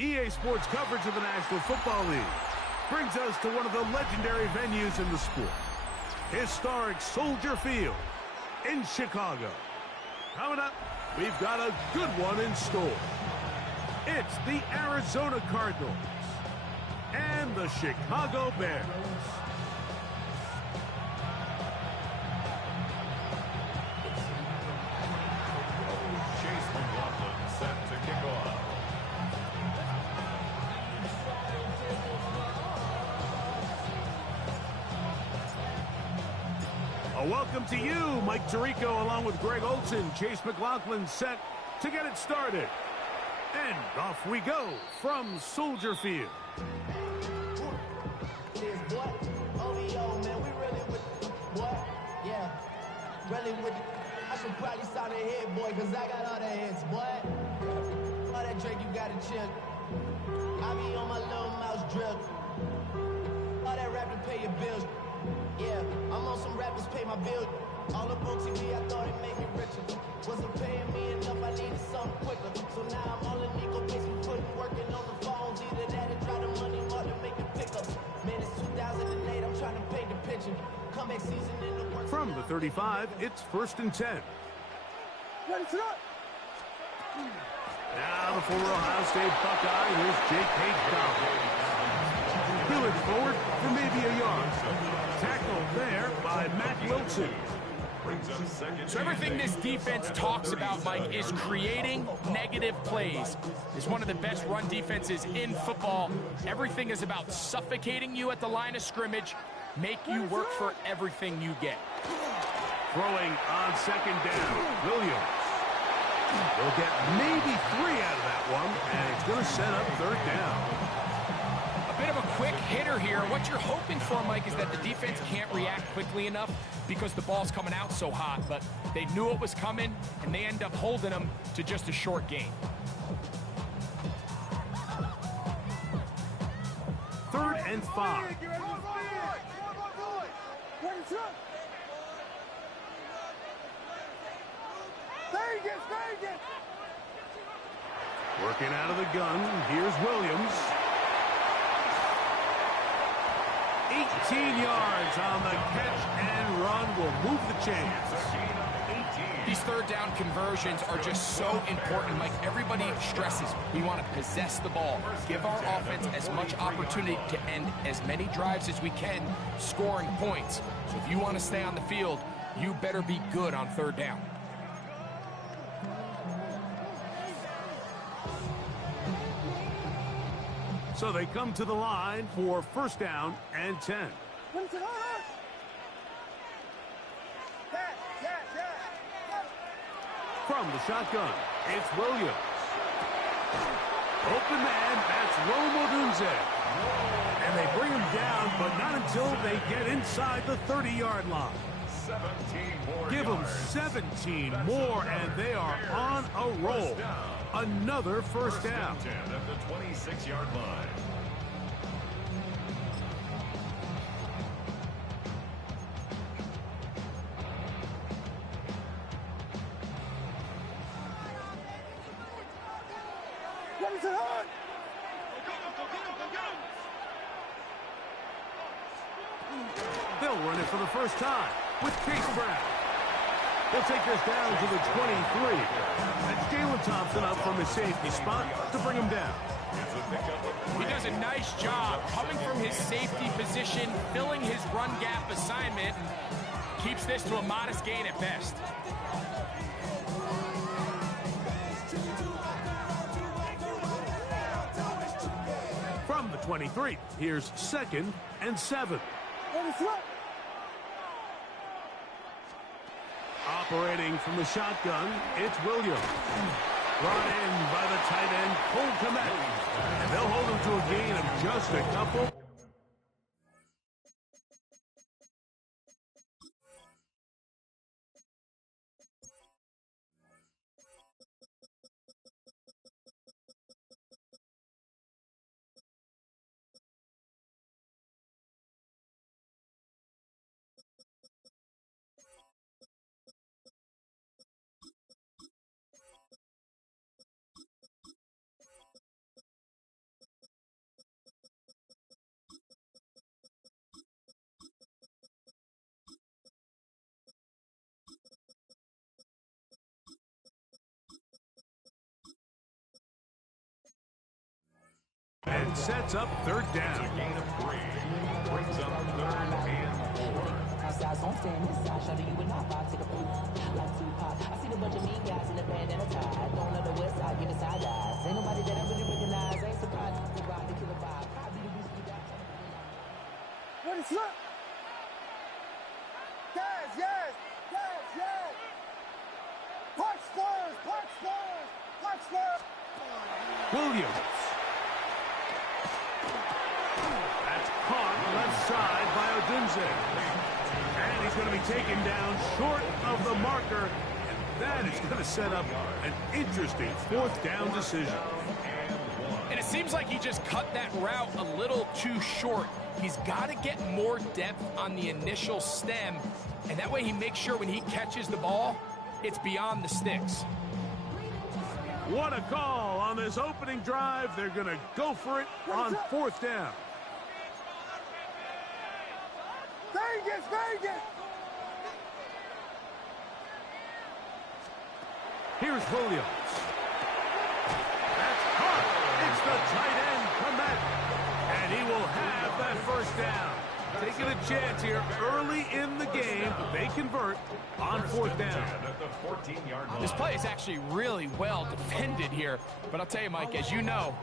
EA Sports coverage of the National Football League brings us to one of the legendary venues in the sport, historic Soldier Field in Chicago. Coming up, we've got a good one in store. It's the Arizona Cardinals and the Chicago Bears. A welcome to you, Mike Tirico, along with Greg Olson. Chase McLaughlin set to get it started. And off we go from Soldier Field. I should probably sign a head, boy, because I got all the heads, boy. All that Drake, you got to chill. I be on my little mouse drip. All that rap to pay your bills. Yeah, I'm on some rappers pay my bill. All up on TV, I thought it made me richer. Wasn't paying me enough, I needed something quicker. So now I'm all in Nico basement, working on the phones. Either that or try the money more to make the pickups. Man, it's 2008, I'm trying to paint the picture. Comeback season in the works. From the 35, it's 1st and 10. Ready to go. Now the former Ohio State Buckeye, here's J.K. Dobbins. Peeling forward for maybe a yard. Tackled there by Matt Wilson. So everything this defense talks about, Mike, is creating negative plays. It's one of the best run defenses in football. Everything is about suffocating you at the line of scrimmage, make you work for everything you get. Throwing on 2nd down, Williams. They'll get maybe 3 out of that one, and it's going to set up 3rd down. Bit of a quick hitter here. What you're hoping for, Mike, is that the defense can't react quickly enough because the ball's coming out so hot, but they knew it was coming, and they end up holding them to just a short gain. 3rd and 5. Working out of the gun, here's Williams. 18 yards on the catch and run will move the chains. These 3rd down conversions are just so important, Mike. Everybody stresses we want to possess the ball, give our offense as much opportunity to end as many drives as we can, scoring points. So if you want to stay on the field, you better be good on 3rd down. So they come to the line for 1st down and 10. From the shotgun, it's Williams. Open man, that's Rome Odunze. And they bring him down, but not until they get inside the 30-yard line. 17 more Give them yards. 17 more, and they are on a roll. Another 1st down. 10 at the 26-yard line. They'll run it for the first time with Chase Brown. They'll take this down to the 23. That's Jalen Thompson up from his safety spot to bring him down. He does a nice job coming from his safety position, filling his run gap assignment, and keeps this to a modest gain at best. From the 23, here's 2nd and 7. Operating from the shotgun, it's Williams. Brought in by the tight end, Cole Kmet. And they'll hold him to a gain of just a couple. And sets up third down. Gain of 3. Brings up 3rd and 4. Outside, so I'm staying inside. Shorty, you would not buy to the pool. Like Tupac, I see the bunch of mean guys in the band and a tie. Don't know the west side, give me side eyes. Ain't nobody that I really recognize. Ain't surprised to ride the killer vibe. Probably the beast we got. What is up? Yes, yes, yes, yes. Punch first, punch first, punch first. Williams. That's caught left side by Odunze. And he's going to be taken down short of the marker. And that is going to set up an interesting fourth down decision. And it seems like he just cut that route a little too short. He's got to get more depth on the initial stem, and that way he makes sure when he catches the ball, it's beyond the sticks. What a call on this opening drive. They're going to go for it on fourth down. Vegas, Vegas. Here's Williams. That's caught. It's the tight end, Komet. And he will have that first down. Taking a chance here early in the game. They convert on fourth down. At the 14-yard line. This play is actually really well defended here. But I'll tell you, Mike, as you know,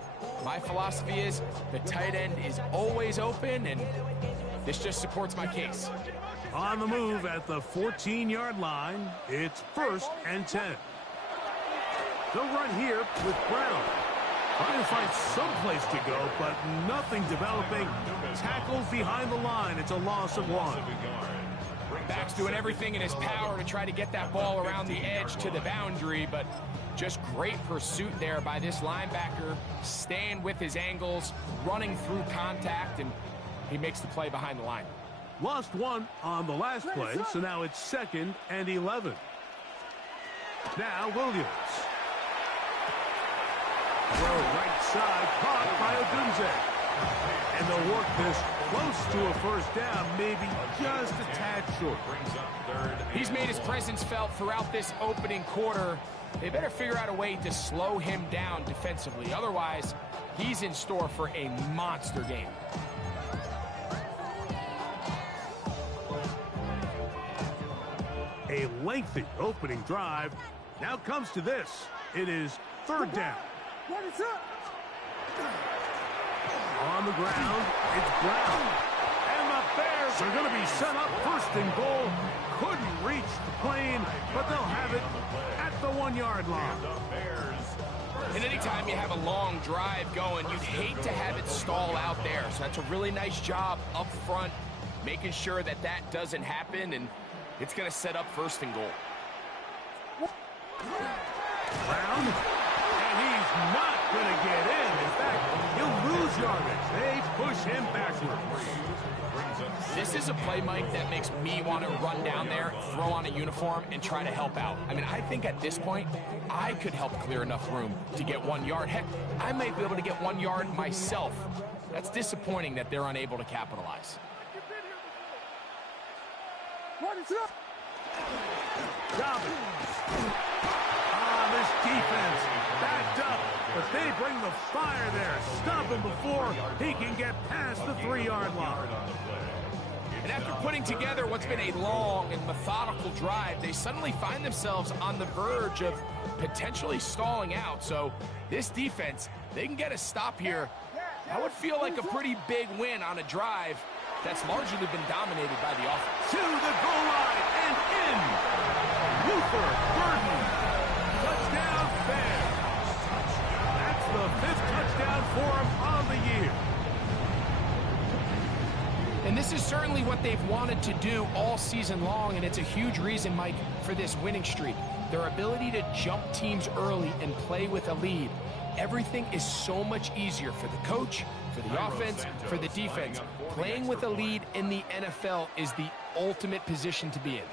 my philosophy is the tight end is always open, and this just supports my case. On the move at the 14-yard line, it's 1st and 10. They'll run here with Brown. Trying to find some place to go, but nothing developing. Tackles behind the line. It's a loss of 1. Back's doing everything in his power to try to get that ball around the edge to the boundary, but just great pursuit there by this linebacker, staying with his angles, running through contact, and he makes the play behind the line. Lost 1 on the last play, so now it's 2nd and 11. Now Williams. Throw right side, caught by Odunze. And they'll work this close to a first down, maybe just a tad short. He's made his presence felt throughout this opening quarter. They better figure out a way to slow him down defensively. Otherwise, he's in store for a monster game. A lengthy opening drive. Now comes to this. It is 3rd down. What is up? On the ground, it's Brown. And the Bears are going to be set up 1st and goal. Couldn't reach the plane, but they'll have it at the 1-yard line. And anytime you have a long drive going, you'd hate to have it stall out there. So that's a really nice job up front, making sure that that doesn't happen, and it's going to set up 1st and goal. Brown. He's not going to get in. In fact, he'll lose yardage. They push him backwards. This is a play, Mike, that makes me want to run down there, throw on a uniform, and try to help out. I mean, I think at this point, I could help clear enough room to get 1 yard. Heck, I might be able to get 1 yard myself. That's disappointing that they're unable to capitalize. What is up? Dobbins. This defense backed up, but they bring the fire there. Stop him before he can get past the 3-yard line. And after putting together what's been a long and methodical drive, they suddenly find themselves on the verge of potentially stalling out. So this defense, they can get a stop here. That would feel like a pretty big win on a drive that's largely been dominated by the offense. To the goal line and in. Luther Burden. Touchdown, Bears. That's the 5th touchdown for him on the year. And this is certainly what they've wanted to do all season long, and it's a huge reason, Mike, for this winning streak. Their ability to jump teams early and play with a lead. Everything is so much easier for the coach, for the offense, for the defense. Playing with a lead in the NFL is the ultimate position to be in.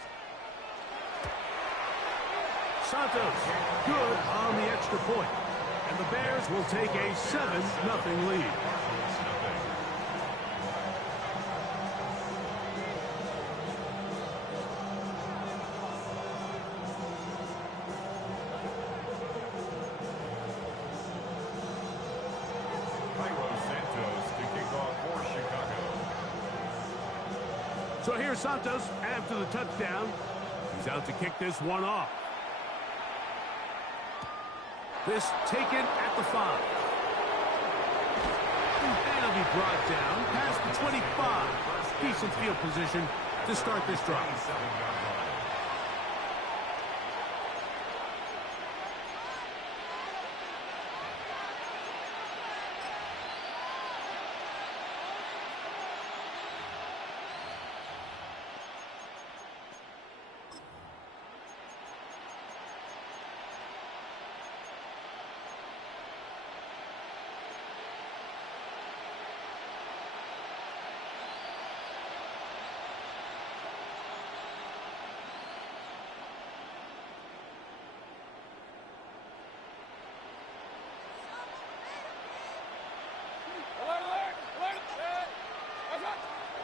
Santos, good on the extra point. And the Bears will take a 7-0 lead. So here's Santos after the touchdown. He's out to kick this one off. This taken at the 5. And he'll be brought down past the 25. Decent field position to start this drive.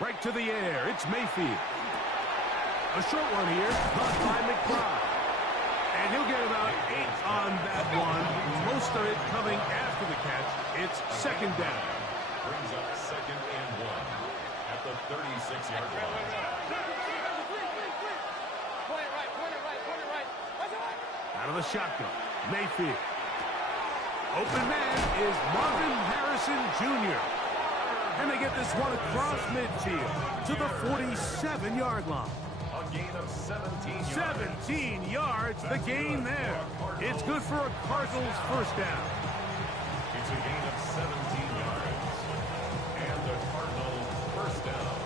Right to the air. It's Mayfield. A short one here, caught by McBride. And he'll get about 8 on that one. Most of it coming after the catch. It's second down. Brings up 2nd and 1 at the 36-yard line. Out of the shotgun, Mayfield. Open man is Marvin Harrison Jr. And they get this one across midfield to the 47-yard line. A gain of 17 yards. 17 yards, the gain there. It's good for a Cardinals first down. It's a gain of 17 yards. And the Cardinals first down.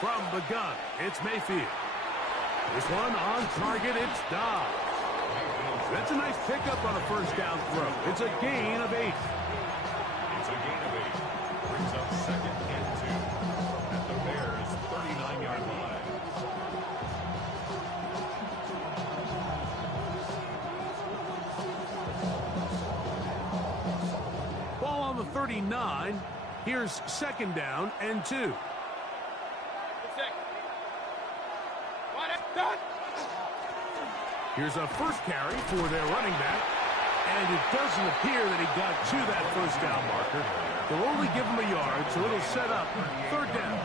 From the gun, it's Mayfield. This one on target, it's Dobbs. That's a nice pickup on a first down throw. It's a gain of 8. It's a gain of 8. Brings up 2nd and 2 at the Bears' 39-yard line. Ball on the 39. Here's second down and 2. Here's a first carry for their running back. And it doesn't appear that he got to that first down marker. They'll only give him a yard, so it'll set up third down.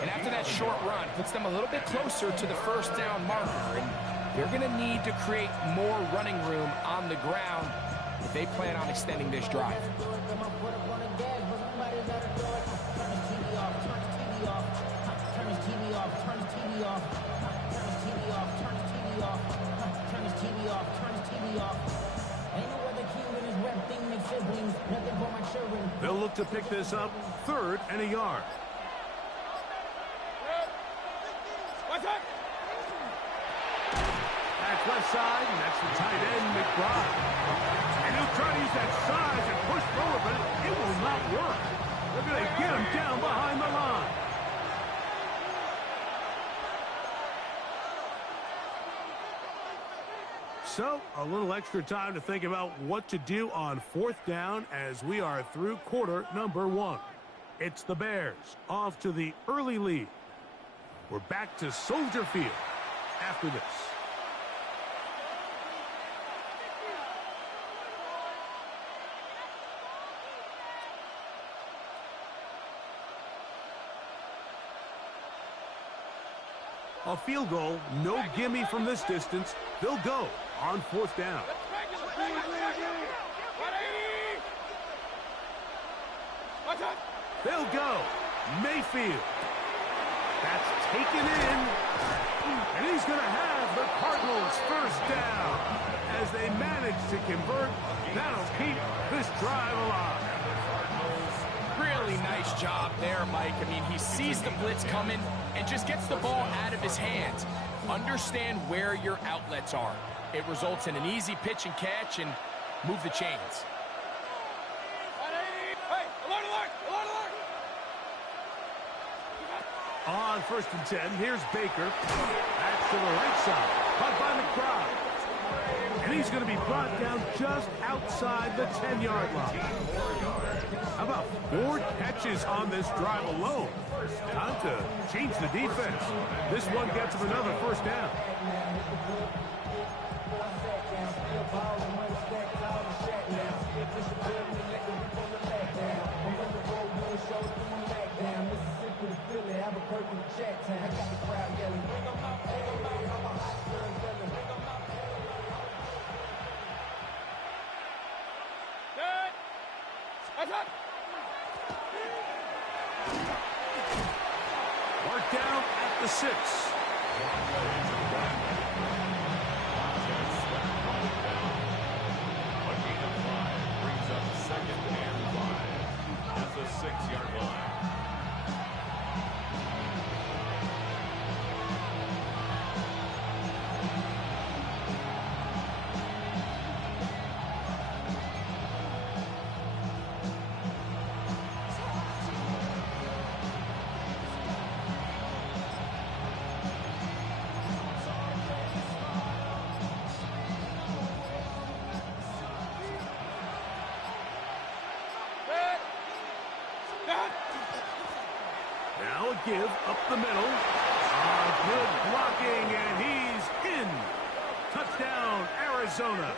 And after that short run, puts them a little bit closer to the first down marker. And they're going to need to create more running room on the ground if they plan on extending this drive. They'll look to pick this up, 3rd and a yard. That's left side, and that's the tight end, McBride. And he'll try to use that size and push forward, but it will not work. They're going to get him down behind the line. So, a little extra time to think about what to do on 4th down as we are through quarter number 1. It's the Bears off to the early lead. We're back to Soldier Field after this. A field goal, no gimme from this distance. They'll go on 4th down. They'll go. Mayfield. That's taken in. And he's going to have the Cardinals first down. As they manage to convert, that'll keep this drive alive. Really nice job there, Mike. I mean, he sees the blitz coming and just gets the ball out of his hands. Understand where your outlets are. It results in an easy pitch and catch and move the chains. On 1st and 10, here's Baker. That's to the right side. Caught by McBride. And he's going to be brought down just outside the 10-yard line. How about 4 catches on this drive alone? Time to change the defense. This one gets him another first down. Mark down at the 6. A gain of 5 brings up 2nd and 5 at the 6-yard line. Now a give up the middle. Good blocking, and he's in. Touchdown, Arizona.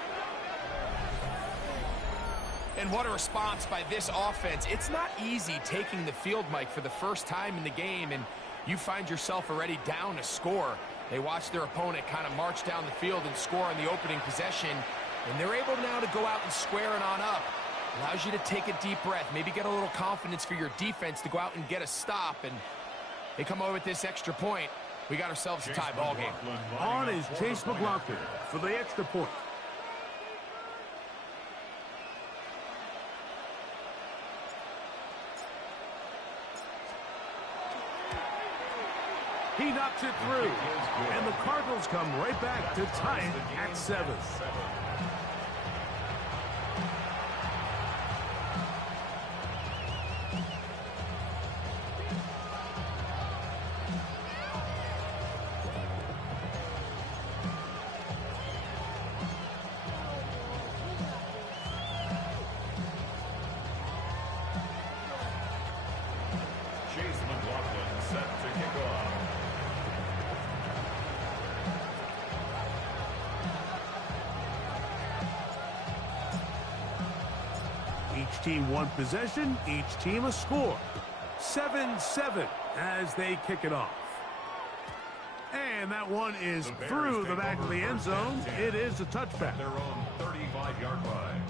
And what a response by this offense. It's not easy taking the field, Mike, for the first time in the game, and you find yourself already down a score. They watch their opponent kind of march down the field and score on the opening possession, and they're able now to go out and square it on up. Allows you to take a deep breath, maybe get a little confidence for your defense to go out and get a stop, and they come away with this extra point. We got ourselves a tie ball game. On is Chase McLaughlin for the extra point. He knocks it through, and the Cardinals come right back to tie it at 7. Chase McLaughlin set to kick off. Each team one possession, each team a score. 7-7 as they kick it off. And that one is through the back of the end zone. It is a touchback. Their own 35-yard line.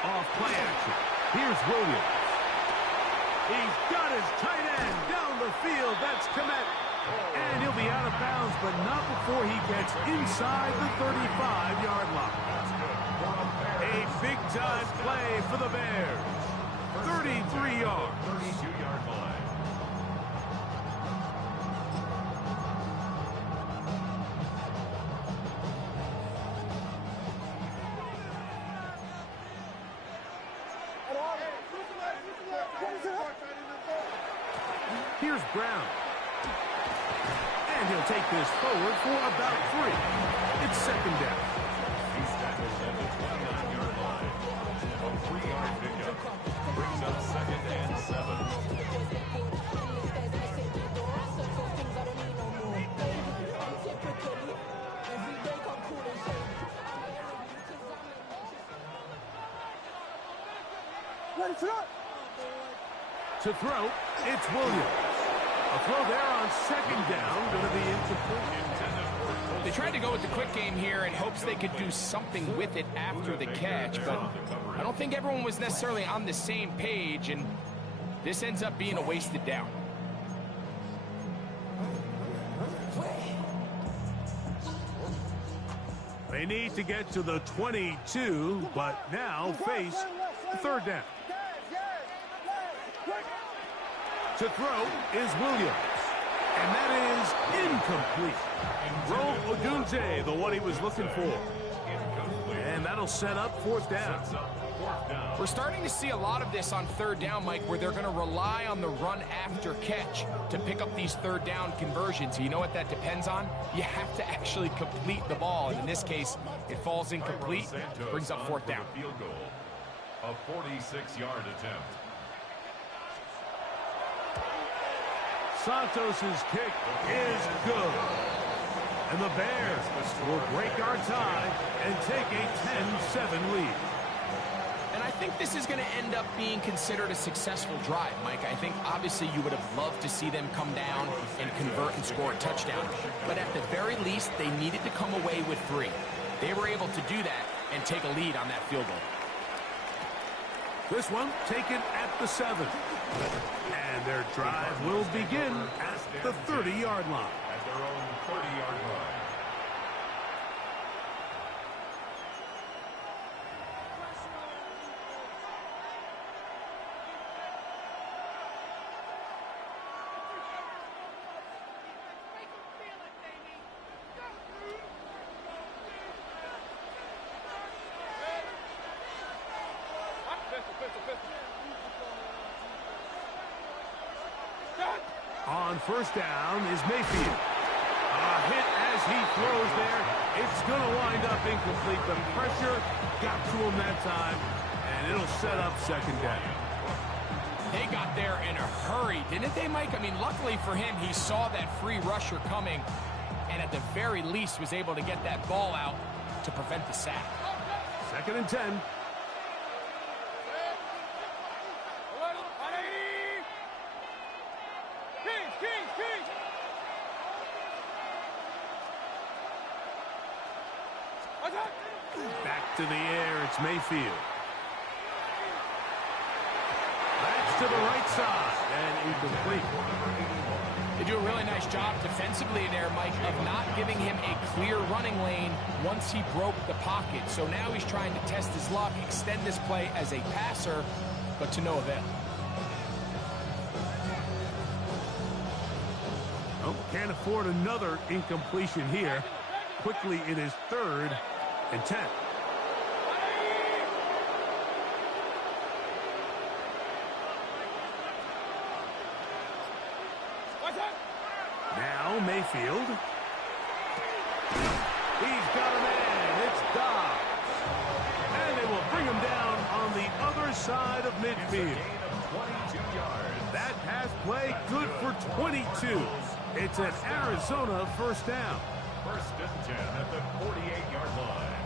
Off play action. Here's Williams. He's got his tight end down the field. That's Komet. And he'll be out of bounds, but not before he gets inside the 35-yard line. A big-time play for the Bears. 33 yards. 32-yard line. Here's Brown. And he'll take this forward for about 3. It's 2nd down. He's tackled at the 29-yard line. A 3-yard pickup brings up 2nd and 7. To throw, it's Williams. A throw there on 2nd down, going to be incomplete. They tried to go with the quick game here in hopes they could do something with it after the catch, but I don't think everyone was necessarily on the same page, and this ends up being a wasted down. They need to get to the 22, but now face 3rd down. To throw is Williams. And that is incomplete. Rome Odunze, the one he was looking for. And that'll set up fourth down. We're starting to see a lot of this on third down, Mike, where they're going to rely on the run after catch to pick up these third down conversions. You know what that depends on? You have to actually complete the ball. And in this case, it falls incomplete, brings up fourth down. Field goal, a 46-yard attempt. Santos's kick is good. And the Bears will break our tie and take a 10-7 lead. And I think this is going to end up being considered a successful drive, Mike. I think obviously you would have loved to see them come down and convert and score a touchdown. But at the very least, they needed to come away with 3. They were able to do that and take a lead on that field goal. This one taken at the 7. And their drive will begin at the 30-yard line. At their own 30-yard line. On first down is Mayfield. A hit as he throws there. It's going to wind up incomplete. The pressure got to him that time, and it'll set up second down. They got there in a hurry, didn't they, Mike? I mean, luckily for him, he saw that free rusher coming, and at the very least was able to get that ball out to prevent the sack. Second and 10. Back to the air, it's Mayfield. That's to the right side, and incomplete. They do a really nice job defensively there, Mike, of not giving him a clear running lane once he broke the pocket. So now he's trying to test his luck, extend this play as a passer, but to no avail. Oh, can't afford another incompletion here. Quickly, it is 3rd and 10. Now Mayfield. He's got a man. It's Dobbs. And they will bring him down on the other side of midfield. That pass play good for 22. It's an Arizona first down. First and 10 at the 48-yard line.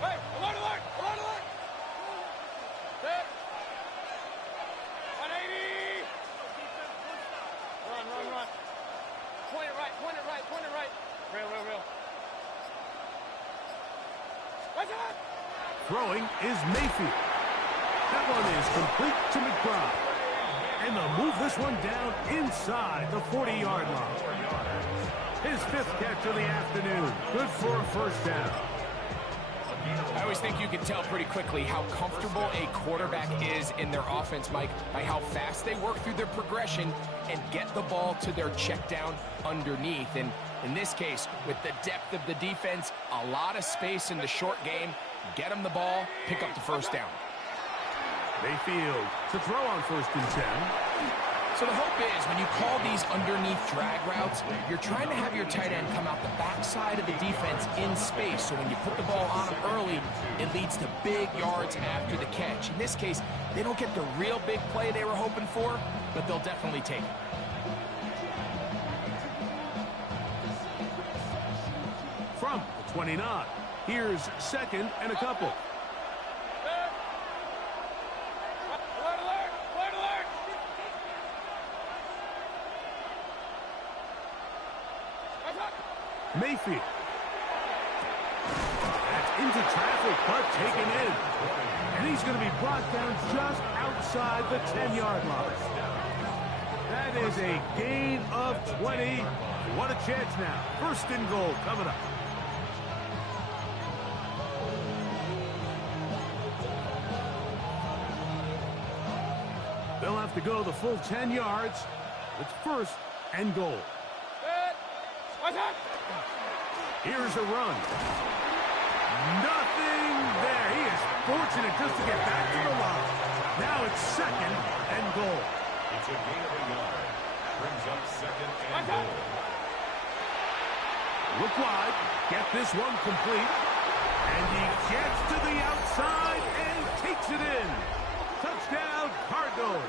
Hey, alert, alert, alert, alert! Set. 180! Run, run, run. Point it right, point it right, point it right. Real, real, real. What's that? Throwing is Mayfield. That one is complete to McBride. And they'll move this one down inside the 40-yard line. His 5th catch of the afternoon. Good for a first down. I always think you can tell pretty quickly how comfortable a quarterback is in their offense, Mike, by how fast they work through their progression and get the ball to their check down underneath. And in this case, with the depth of the defense, a lot of space in the short game, get them the ball, pick up the first down. Mayfield to throw on first and 10. So the hope is when you call these underneath drag routes, you're trying to have your tight end come out the backside of the defense in space. So when you put the ball on him early, it leads to big yards after the catch. In this case, they don't get the real big play they were hoping for, but they'll definitely take it. From the 29, here's 2nd and a couple. Mayfield. That's into traffic, but taken in. And he's going to be brought down just outside the 10-yard line. That is a gain of 20. What a chance now. First and goal coming up. They'll have to go the full 10 yards. It's first and goal. Here's a run. Nothing there. He is fortunate just to get back to the line. Now it's second and goal. It's a gain of a yard. Brings up second and goal. Look wide. Get this one complete. And he gets to the outside and takes it in. Touchdown, Cardinals.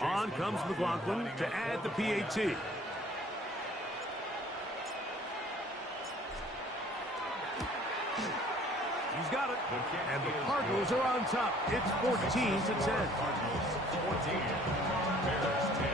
On comes McLaughlin to add the PAT. He's got it. And the Cardinals are on top. It's 14-10. 14. Bears 10.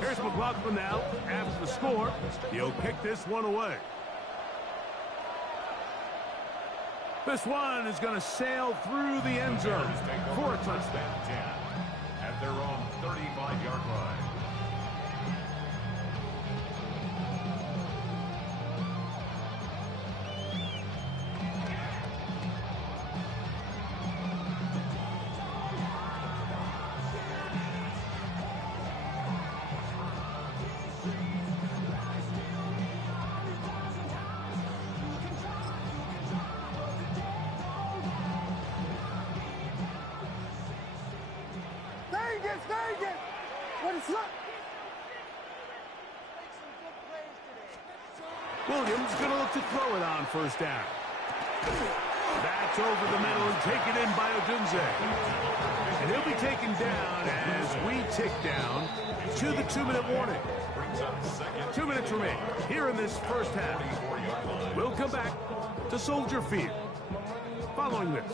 Here's McLaughlin now. After the score, he'll kick this one away. This one is going to sail through the end zone for a touchdown. 10 at their own 35-yard line. Williams going to look to throw it on first down. That's over the middle and taken in by Odunze. And he'll be taken down as we tick down to the 2-minute warning. 2 minutes remain here in this first half. We'll come back to Soldier Field following this.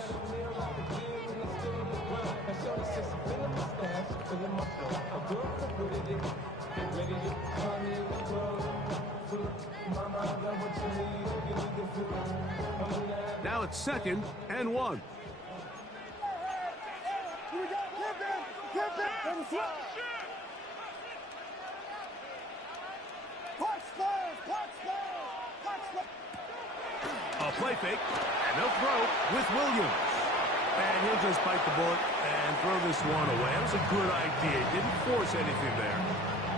Now it's second and 1. A play fake, and they'll throw with Williams. And he'll just bite the bullet and throw this one away. That was a good idea. Didn't force anything there.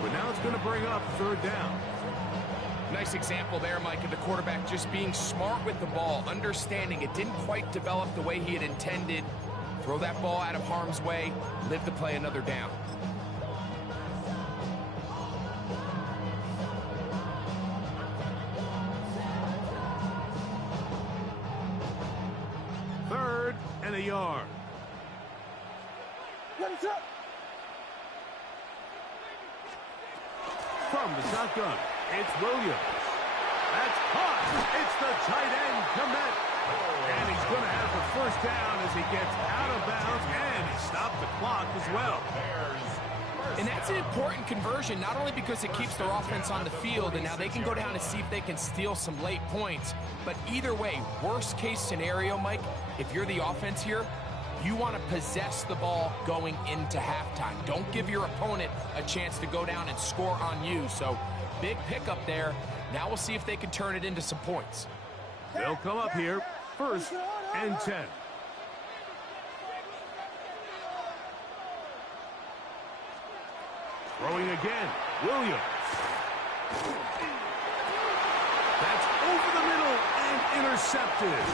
But now it's going to bring up third down. Nice example there, Mike, of the quarterback just being smart with the ball, understanding it didn't quite develop the way he had intended. Throw that ball out of harm's way, live to play another down. Third and a yard. From the shotgun, it's Williams. That's caught. It's the tight end commit. And he's going to have the first down as he gets out of bounds, and he stopped the clock as well. And that's an important conversion, not only because it keeps their offense on the field, and now they can go down and see if they can steal some late points. But either way, worst case scenario, Mike, if you're the offense here, you want to possess the ball going into halftime. Don't give your opponent a chance to go down and score on you. So big pickup there. Now we'll see if they can turn it into some points. They'll come up here, first and 10. Throwing again, Williams. That's over the middle and intercepted.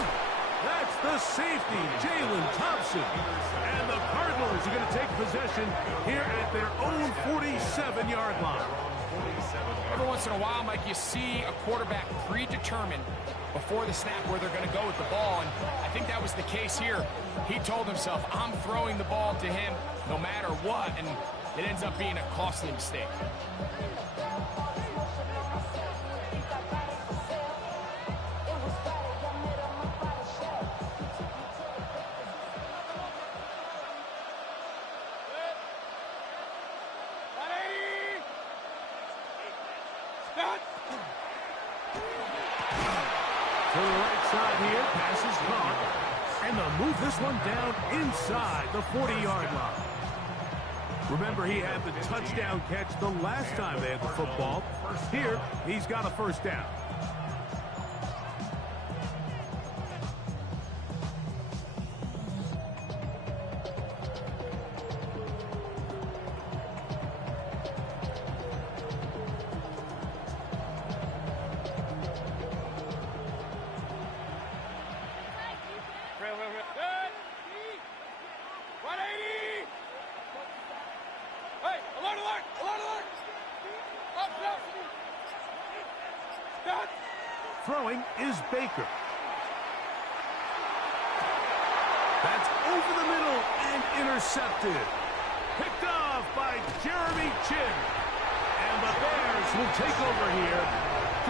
That's the safety, Jalen Thompson. And the Cardinals are going to take possession here at their own 47-yard line. Every once in a while, Mike, you see a quarterback predetermined before the snap where they're going to go with the ball, and I think that was the case here. He told himself, I'm throwing the ball to him no matter what, and it ends up being a costly mistake. To the right side here, pass is caught. And they'll move this one down inside the 40-yard line. Remember, he had the touchdown catch the last time they had the football. Here, he's got a first down. Throwing is Baker. That's over the middle and intercepted. Picked off by Jeremy Chin. And the Bears will take over here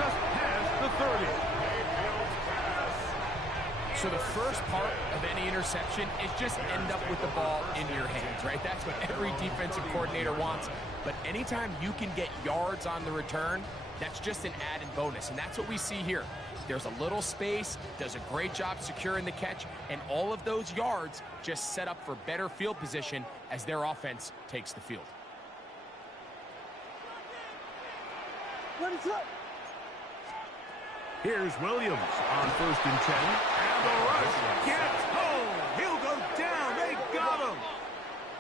just past the 30. So the first part of any interception is just end up with the ball in your hands, right? That's what every defensive coordinator wants. But anytime you can get yards on the return, that's just an added bonus, and that's what we see here. There's a little space, does a great job securing the catch, and all of those yards just set up for better field position as their offense takes the field. Here's Williams on 1st and 10. And the rush gets home. He'll go down. They got him.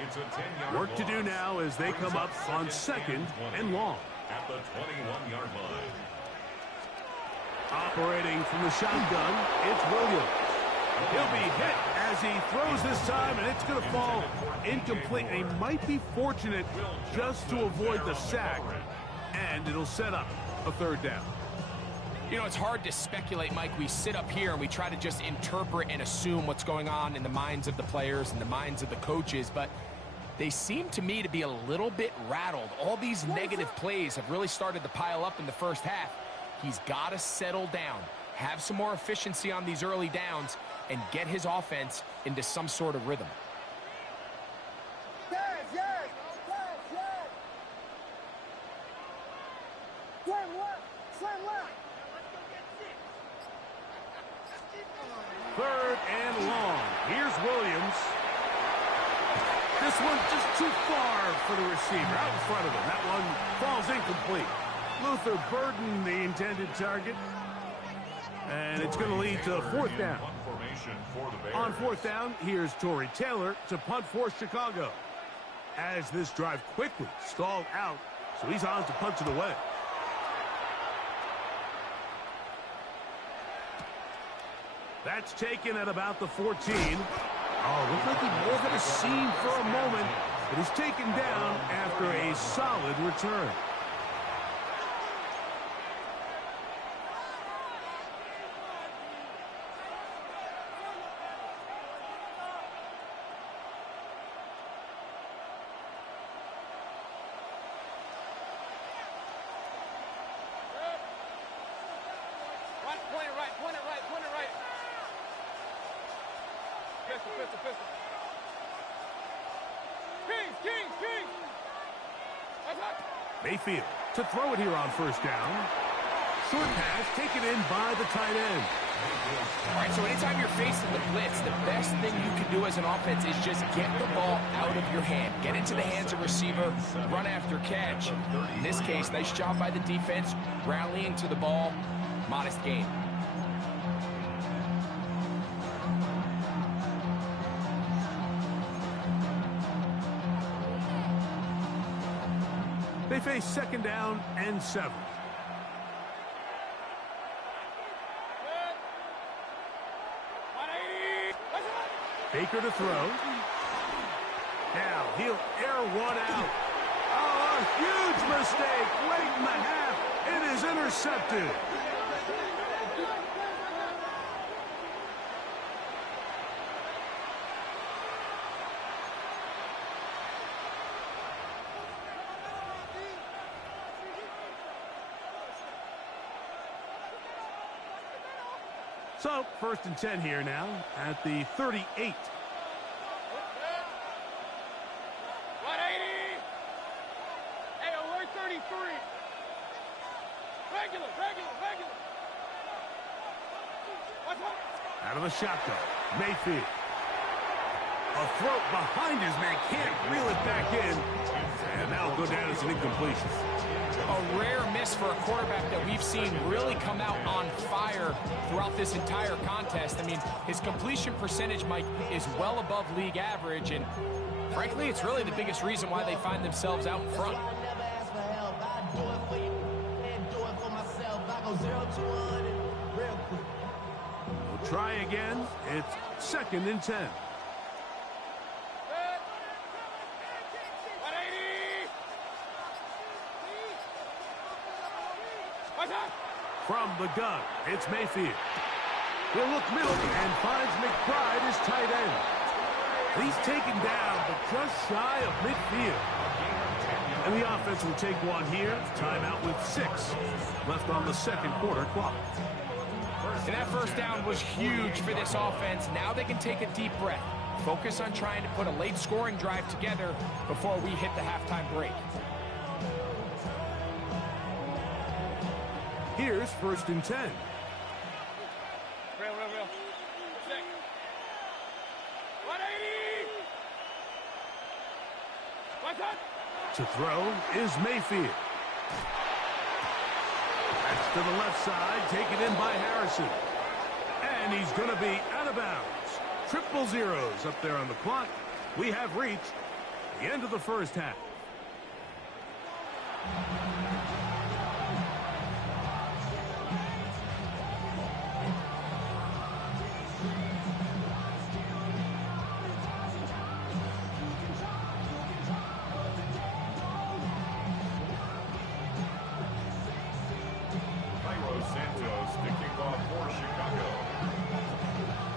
It's a 10-yard Work to do now as they come up on 2nd and long. At the 21-yard line. Operating from the shotgun, it's Williams. He'll be hit as he throws this time, and it's going to fall incomplete. And he might be fortunate just to avoid the sack, and it'll set up a 3rd down. You know, it's hard to speculate, Mike. We sit up here and we try to just interpret and assume what's going on in the minds of the players and the minds of the coaches, but they seem to me to be a little bit rattled. All these negative plays have really started to pile up in the first half. He's got to settle down, have some more efficiency on these early downs, and get his offense into some sort of rhythm. Third and long. Here's Williams. This one just too far for the receiver. Out in front of him. That one falls incomplete. Luther Burden, the intended target. And it's going to lead to 4th down. On 4th down, here's Torrey Taylor to punt for Chicago. As this drive quickly stalled out, so he's on to punch it away. That's taken at about the 14. Oh, looked like he was at a seam for a moment, but he's taken down after a solid return. Mayfield to throw it here on 1st down. Short pass taken in by the tight end. All right, so anytime you're facing the blitz, the best thing you can do as an offense is just get the ball out of your hand. Get into the hands of receiver, run after catch. In this case, nice job by the defense, rallying to the ball. Modest gain. They face 2nd down and 7. Baker to throw. Now he'll air one out. Oh, a huge mistake late in the half. It is intercepted. So, 1st and 10 here now at the 38. 180. Hey, alert 33. Regular. Out of the shotgun, Mayfield. A throw behind his man, can't reel it back in. And that'll go down as an incompletion. A rare miss for a quarterback that we've seen really come out on fire throughout this entire contest. I mean, his completion percentage, Mike, is well above league average, and frankly, it's really the biggest reason why they find themselves out in front. I never ask for help. I do it for you and do it for myself. I go 0 to 100 real quick. We'll try again. It's 2nd and 10. From the gun, it's Mayfield. He'll look middle and finds McBride as tight end. He's taken down, but just shy of midfield. And the offense will take one here. Timeout with 6 left on the second quarter clock. And that first down was huge for this offense. Now they can take a deep breath. Focus on trying to put a late scoring drive together before we hit the halftime break. Here's 1st and 10. Real. 180. What's up? To throw is Mayfield. That's to the left side, taken in by Harrison. And he's going to be out of bounds. Triple zeros up there on the clock. We have reached the end of the first half.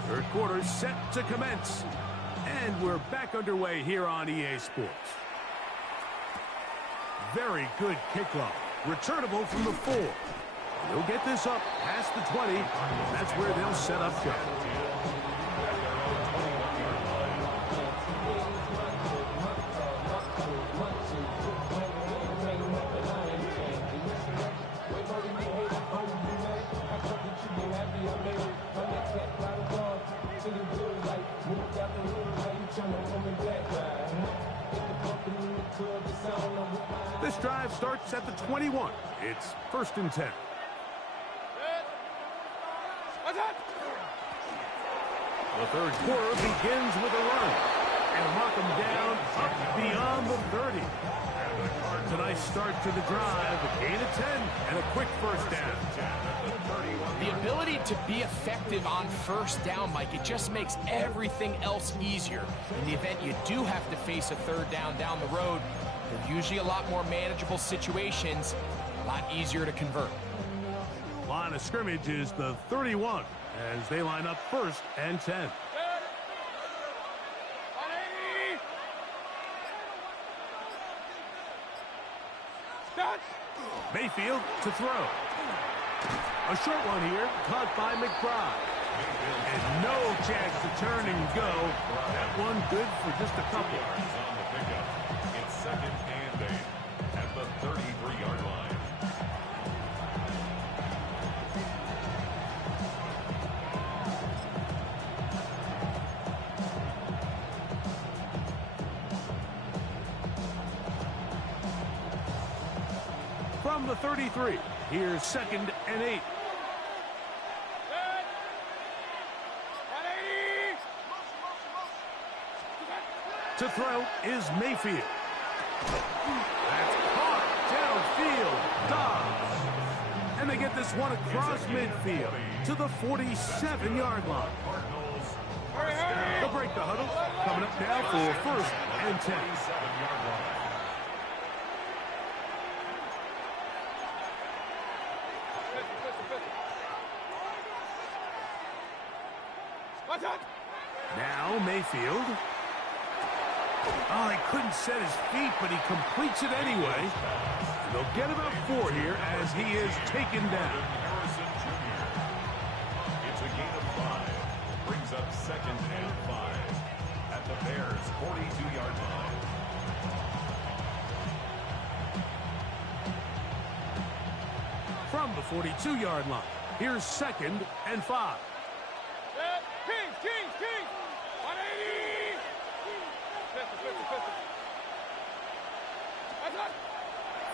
Third quarter set to commence. And we're back underway here on EA Sports. Very good kickoff. Returnable from the 4. They'll get this up past the 20. That's where they'll set up shop. This drive starts at the 21. It's 1st and 10. The third quarter begins with a run. And mark them down up beyond the 30. It's a nice start to the drive. A gain of 10 and a quick first down. The ability to be effective on first down, Mike, it just makes everything else easier. In the event you do have to face a third down the road, they're usually a lot more manageable situations, a lot easier to convert. Line of scrimmage is the 31 as they line up 1st and 10. Mayfield to throw. A short one here, caught by McBride. And no chance to turn and go. That one good for just a couple. It's 2nd and 8 at the 33-yard line. From the 33, here's 2nd and 8. To throw is Mayfield. That's caught downfield. Dobbs. And they get this one across midfield to the 47-yard line. They'll break the huddle. Coming up now for 1st and 10. Now Mayfield. Oh, he couldn't set his feet, but he completes it anyway. And they'll get about 4 here as he is taken down. It's a gain of 5. Brings up 2nd and 5 at the Bears' 42-yard line. From the 42-yard line, here's 2nd and 5.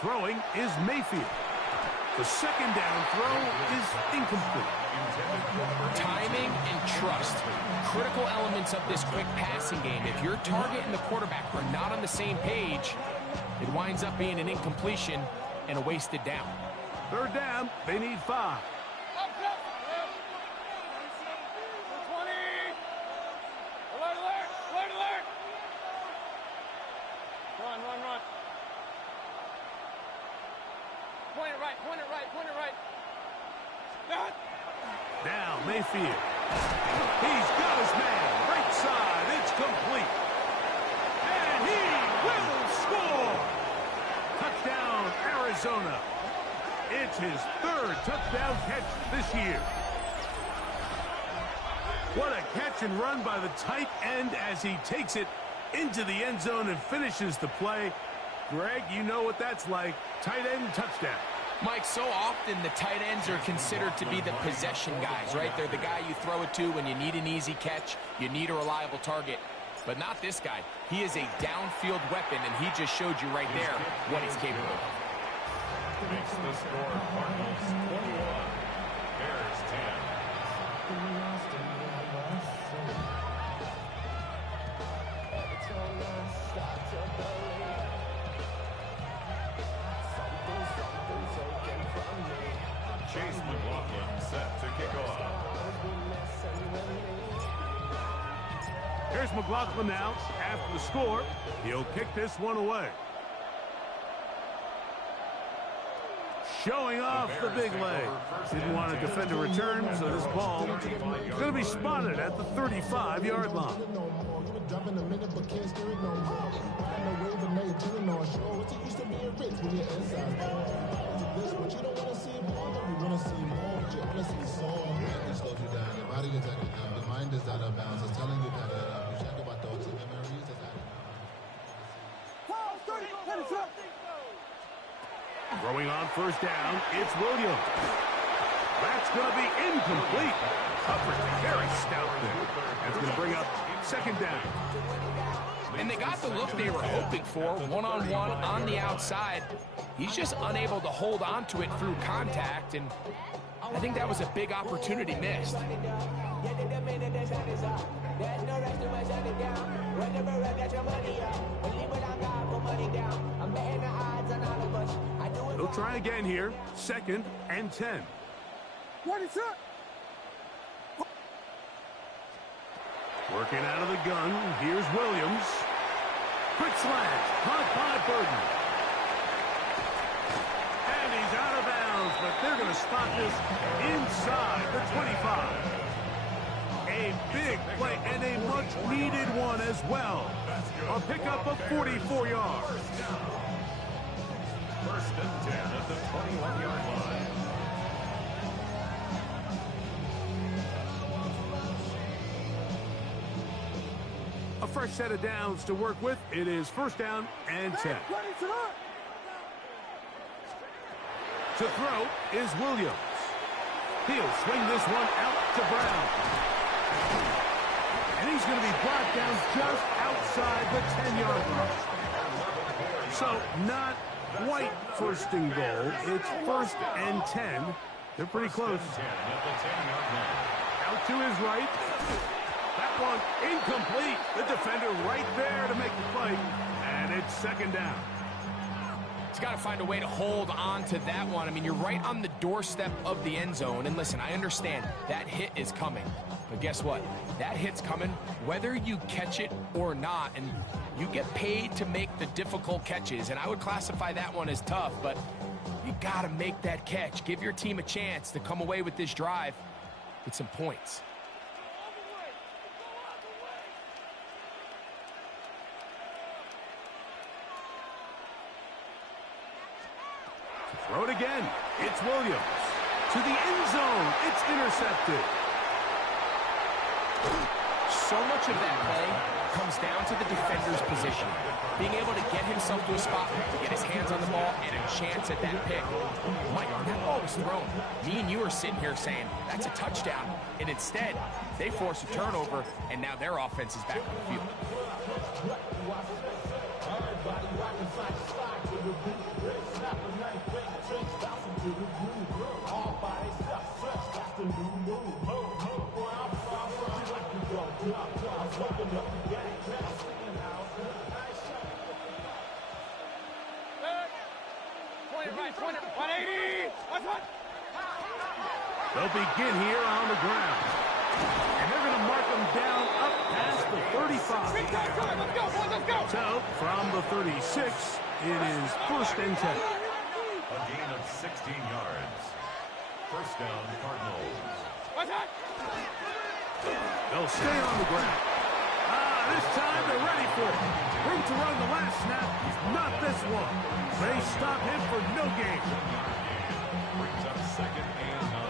Throwing is Mayfield. The second down throw is incomplete. Timing and trust, critical elements of this quick passing game. If your target and the quarterback are not on the same page, it winds up being an incompletion and a wasted down. Third down, they need 5. Run. Point it right. Now Mayfield. He's got his man. Right side. It's complete. And he will score. Touchdown, Arizona. It's his 3rd touchdown catch this year. What a catch and run by the tight end as he takes it into the end zone and finishes the play. Greg, you know what that's like. Tight end touchdown. Mike, so often the tight ends are considered to be the possession guys, right? They're the guy you throw it to when you need an easy catch, you need a reliable target. But not this guy. He is a downfield weapon, and he just showed you right there what he's capable of. Makes the score Cardinals 21, Bears 10. Chase McLaughlin set to kick off. Here's McLaughlin now. After the score, he'll kick this one away. Showing off the big leg. Didn't want to defend a return, so this ball is going to be spotted at the 35-yard line. Throwing on first down, it's Williams. That's going to be incomplete. Coverage very stout there. That's going to bring up second down. And they got the look they were hoping for, one-on-one on the outside. He's just unable to hold on to it through contact, and I think that was a big opportunity missed. They'll try again here. 2nd and 10. Working out of the gun. Here's Williams. Quick slant. Caught by Burton. And he's out of bounds, but they're going to spot this inside the 25. A big play and a much-needed one as well. A pickup of 44 yards. First and 10 at the 21-yard line. A fresh set of downs to work with. It is first down and 10. To throw is Williams. He'll swing this one out to Brown. And he's going to be brought down just outside the 10-yard line. So not quite first and goal. It's first and 10. They're pretty close. Out to his right. That one incomplete. The defender right there to make the play. And it's second down. He's got to find a way to hold on to that one. I mean, you're right on the doorstep of the end zone. And listen, I understand that hit is coming. But guess what? That hit's coming whether you catch it or not. And you get paid to make the difficult catches. And I would classify that one as tough. But you got to make that catch. Give your team a chance to come away with this drive with some points. Throw it again. It's Williams. To the end zone. It's intercepted. So much of that play comes down to the defender's position. Being able to get himself to a spot, to get his hands on the ball, and a chance at that pick. Mike, that ball was thrown. Me and you are sitting here saying, that's a touchdown. And instead, they force a turnover, and now their offense is back on the field. Point it, 180. What's what? They'll begin here on the ground. And they're going to mark them down up past the 35. Big time, come on, let's go, boys, let's go. So, from the 36, it is 1st and 10. A gain of 16 yards. First down, Cardinals. What's that? They'll stay on the ground. This time they're ready for it. Room to run the last snap. Not this one. They stop him for no gain. Brings up 2nd and 9.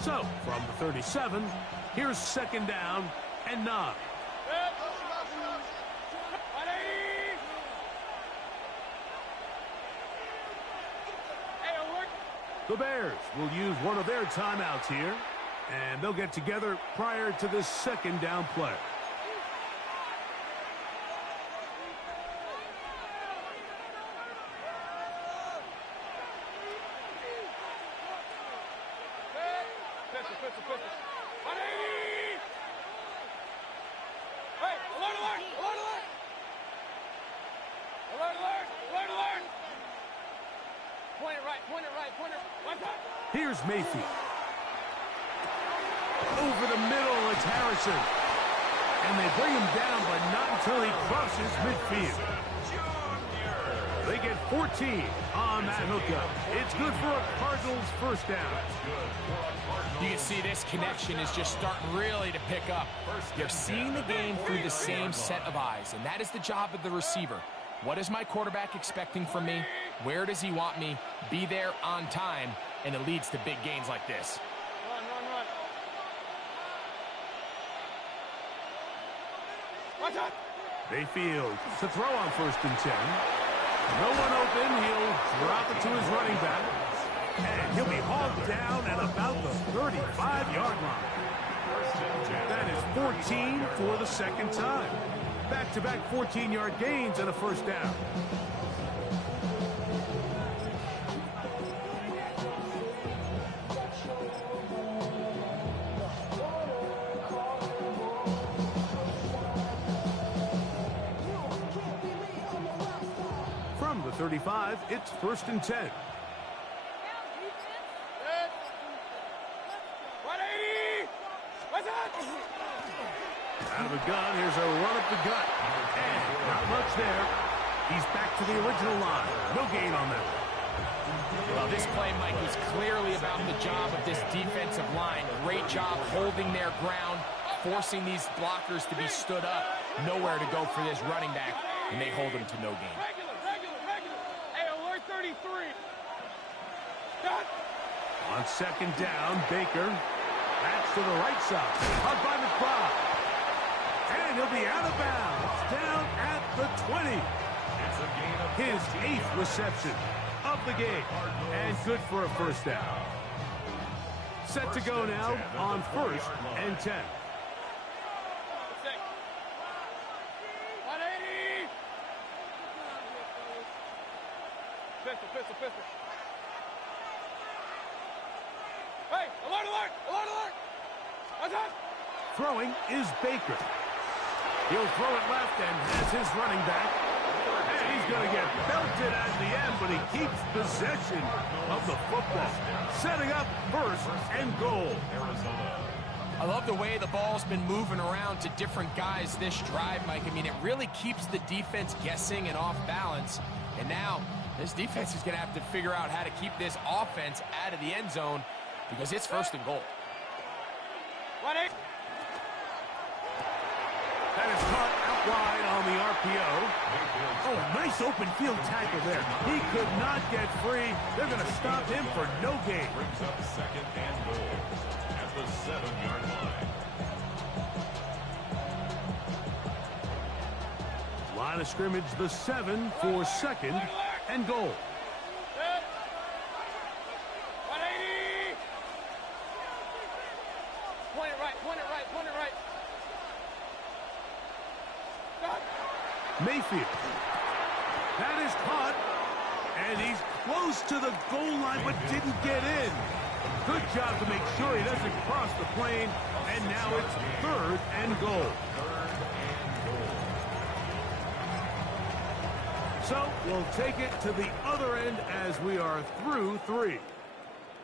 So, from the 37, here's 2nd down and 9. The Bears will use one of their timeouts here, and they'll get together prior to this 2nd down play. Here's Mayfield. Over the middle, it's Harrison. And they bring him down, but not until he crosses midfield. They get 14 on that hookup. It's good for a Cardinals 1st down. You can see this connection is just starting really to pick up. They're seeing the game through the same set of eyes, and that is the job of the receiver. What is my quarterback expecting from me? Where does he want me? Be there on time, and it leads to big gains like this. Run. What's that? Mayfield to throw on 1st and 10. No one open. He'll drop it to his running back. And he'll be hauled down at about the 35-yard line. That is 14 for the 2nd time. Back-to-back 14-yard gains and a 1st down. From the 35, it's 1st and 10. 180. What's that? Out of the gun, here's a run up the gut. And not much there. He's back to the original line. No gain on that. Well, this play, Mike, was clearly about the job of this defensive line. Great job holding their ground, forcing these blockers to be stood up. Nowhere to go for this running back, and they hold him to no gain. Regular. Hey, alert 33. Done. On 2nd down, Baker. That's to the right side. Caught by McBride. And he'll be out of bounds. Down at the 20. His 8th reception of the game. And good for a 1st down. Set to go now on 1st and 10. 180. Pistol. Hey, alert. What's that? Throwing is Baker. He'll throw it left and has his running back. And he's going to get belted at the end, but he keeps possession of the football. Setting up 1st and goal. I love the way the ball's been moving around to different guys this drive, Mike. I mean, it really keeps the defense guessing and off balance. And now, this defense is going to have to figure out how to keep this offense out of the end zone because it's 1st and goal. 180. That is caught out wide on the RPO. Oh, nice open field tackle there. He could not get free. They're going to stop him for no gain. Brings up 2nd and goal at the 7-yard line. Line of scrimmage, the 7 for 2nd and goal. 180. Point it right. Mayfield. That is caught. And he's close to the goal line, but didn't get in. Good job to make sure he doesn't cross the plane. And now it's 3rd and goal. So we'll take it to the other end as we are through 3.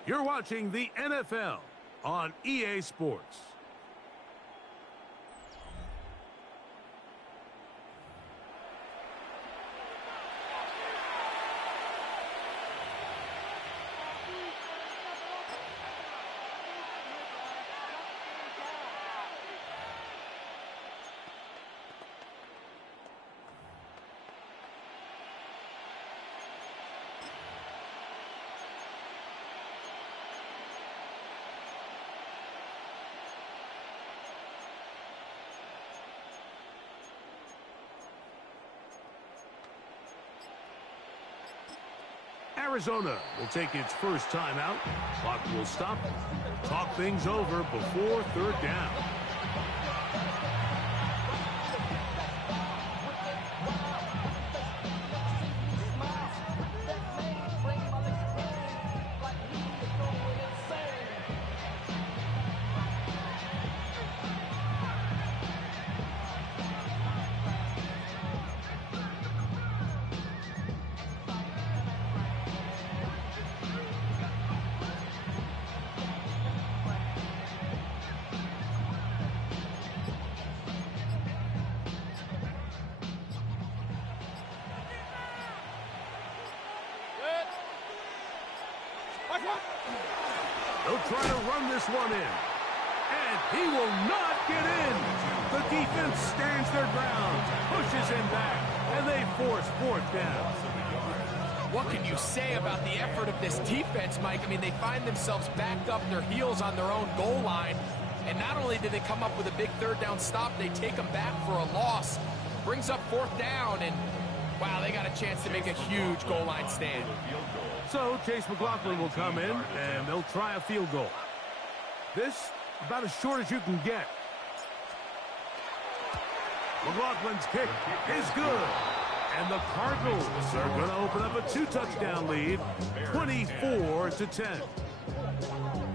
You're watching the NFL on EA Sports. Arizona will take its first time out. Clock will stop. Talk things over before 3rd down. They'll try to run this one in. And he will not get in. The defense stands their ground, pushes him back, and they force 4th down. What can you say about the effort of this defense, Mike? I mean, they find themselves backed up their heels on their own goal line. And not only did they come up with a big 3rd down stop, they take them back for a loss. Brings up 4th down, and wow, they got a chance to make a huge goal line stand. So Chase McLaughlin will come in, and they'll try a field goal. This, about as short as you can get. McLaughlin's kick is good. And the Cardinals are going to open up a 2-touchdown lead, 24-10.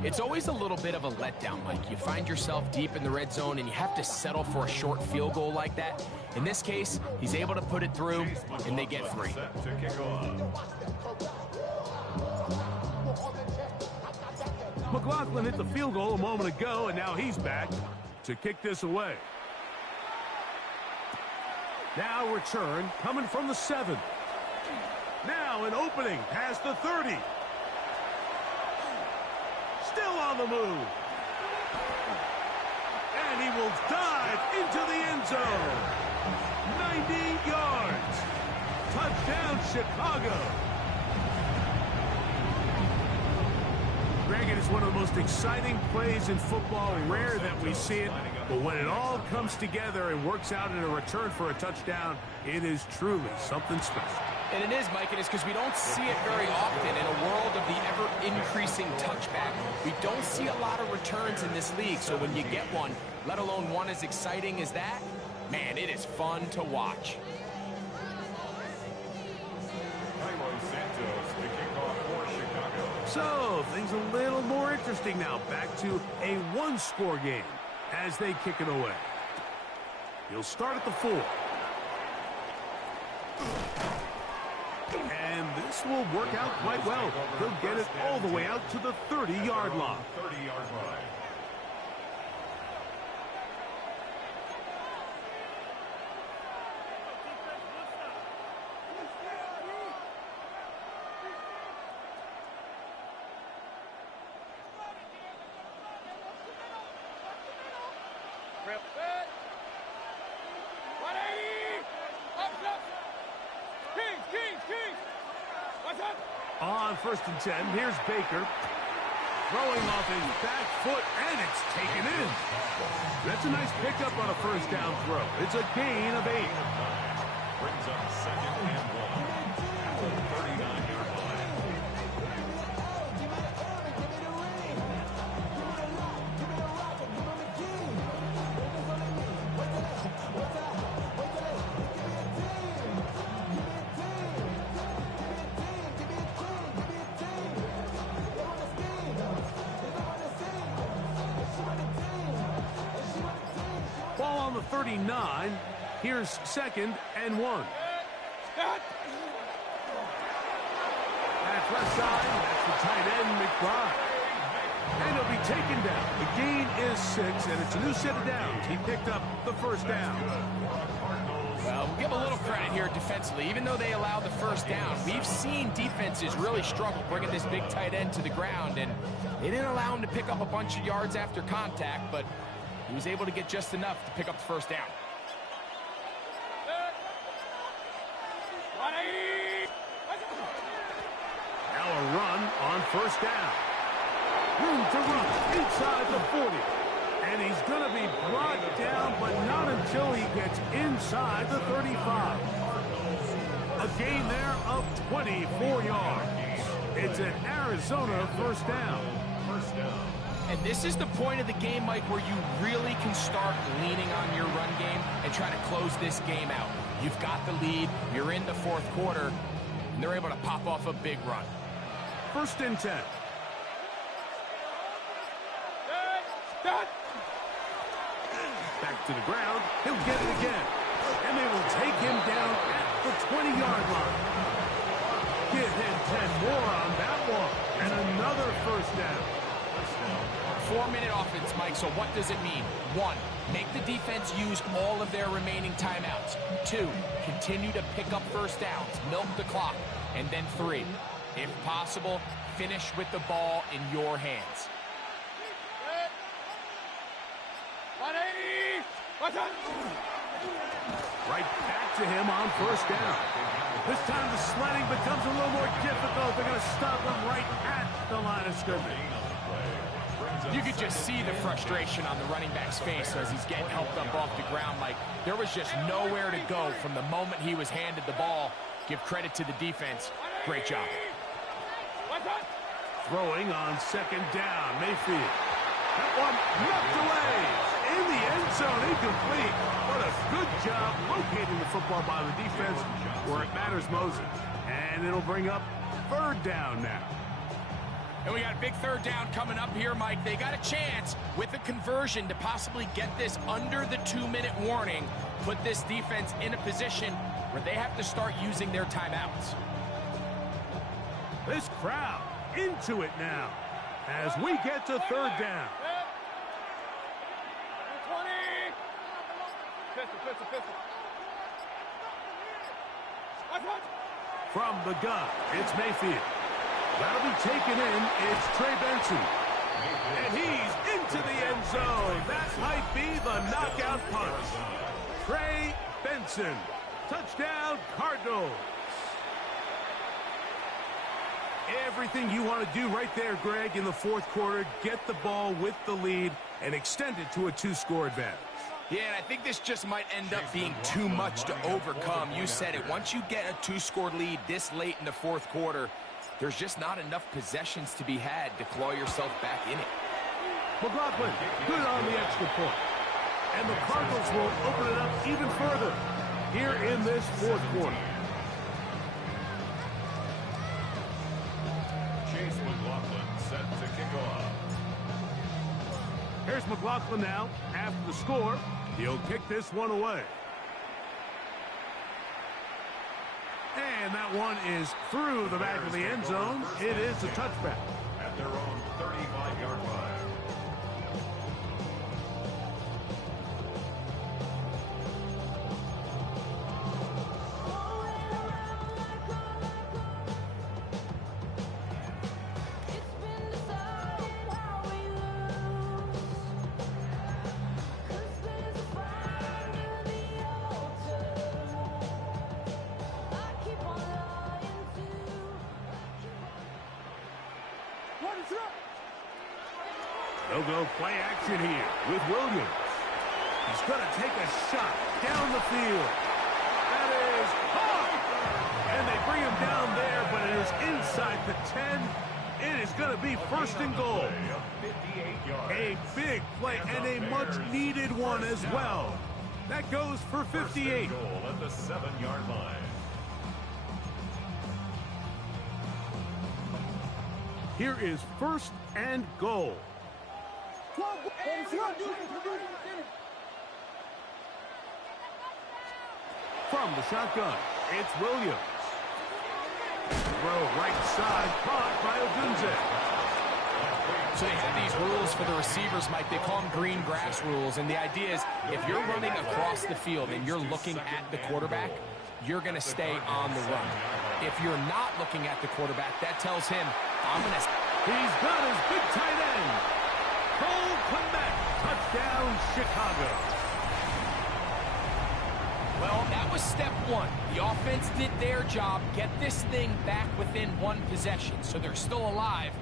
It's always a little bit of a letdown, Mike. You find yourself deep in the red zone, and you have to settle for a short field goal like that. In this case, he's able to put it through, and they get 3. McLaughlin hit the field goal a moment ago, and now he's back to kick this away. Now return coming from the 7. Now an opening past the 30. Still on the move. And he will dive into the end zone. 90 yards. Touchdown, Chicago. Greg, it is one of the most exciting plays in football. Rare that we see it, but when it all comes together and works out in a return for a touchdown, it is truly something special. And it is, Mike, and it's because we don't see it very often in a world of the ever-increasing touchback. We don't see a lot of returns in this league, so when you get one, let alone one as exciting as that, man, it is fun to watch. So, things a little more interesting now. Back to a one-score game as they kick it away. He'll start at the 4. And this will work out quite well. He'll get it all the way out to the 30-yard line. 30-yard line. On 1st and 10, here's Baker. Throwing off his back foot, and it's taken in. That's a nice pickup on a 1st down throw. It's a gain of 8. Brings up 2nd and 1 at the 39-yard line. on the 39. Here's 2nd and 1. That's left side. That's the tight end, McBride. And he'll be taken down. The gain is 6, and it's a new set of downs. He picked up the first down. Well, we'll give a little credit here defensively. Even though they allowed the first down, we've seen defenses really struggle bringing this big tight end to the ground, and they didn't allow him to pick up a bunch of yards after contact, but he was able to get just enough to pick up the first down. Now a run on first down. Room to run inside the 40. And he's going to be brought down, but not until he gets inside the 35. A gain there of 24 yards. It's an Arizona first down. And this is the point of the game, Mike, where you really can start leaning on your run game and try to close this game out. You've got the lead, you're in the fourth quarter, and they're able to pop off a big run. 1st and 10. Back to the ground. He'll get it again. And they will take him down at the 20-yard line. Give him 10 more on that one. And another first down. 4-minute offense, Mike, so what does it mean? 1, make the defense use all of their remaining timeouts. 2, continue to pick up first downs, milk the clock. And then 3, if possible, finish with the ball in your hands. 180! Right back to him on first down. This time the sledding becomes a little more difficult. They're going to stop him right at the line of scrimmage. You could just see the frustration on the running back's face as he's getting helped up off the ground. Like, there was just nowhere to go from the moment he was handed the ball. Give credit to the defense. Great job. Throwing on 2nd down, Mayfield. That one knocked away. In the end zone, incomplete. What a good job locating the football by the defense where it matters most. And it'll bring up 3rd down now. And we got a big 3rd down coming up here, Mike. They got a chance with a conversion to possibly get this under the 2-minute warning, put this defense in a position where they have to start using their timeouts. This crowd into it now as we get to 3rd down. Pistol. From the gun, it's Mayfield. That'll be taken in. It's Trey Benson. And he's into the end zone. That might be the knockout punch. Trey Benson. Touchdown, Cardinals. Everything you want to do right there, Greg, in the fourth quarter. Get the ball with the lead and extend it to a 2-score advantage. Yeah, and I think this just might end up being too much to overcome. You said it. Once you get a 2-score lead this late in the fourth quarter, there's just not enough possessions to be had to claw yourself back in it. McLaughlin, good on the extra point. And the Cardinals will open it up even further here in this fourth quarter. Chase McLaughlin set to kick off. Here's McLaughlin now. After the score, he'll kick this one away. And that one is through the back of the end zone. It is a touchback. At their own 35-yard line. They'll go play action here with Williams. He's going to take a shot down the field. That is caught. And they bring him down there, but it is inside the 10. It is going to be 1st and goal. A big play and a much-needed one as well. That goes for 58. Goal at the 7-yard line. Here is 1st and goal. From the shotgun, it's Williams. Throw right side, caught by Odunze. So they have these rules for the receivers, Mike. They call them green grass rules. And the idea is if you're running across the field and you're looking at the quarterback, you're going to stay on the run. If you're not looking at the quarterback, that tells him, I'm going to... He's got his big tight end. Cole Kmet, touchdown, Chicago. Well, that was step one. The offense did their job, get this thing back within one possession. So they're still alive.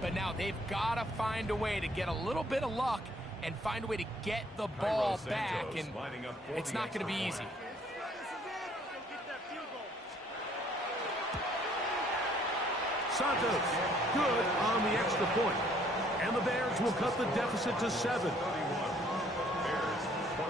But now they've got to find a way to get a little bit of luck and find a way to get the ball back. And it's not going to be easy. Santos, good on the extra point. And the Bears will cut the deficit to 7. Bears 24.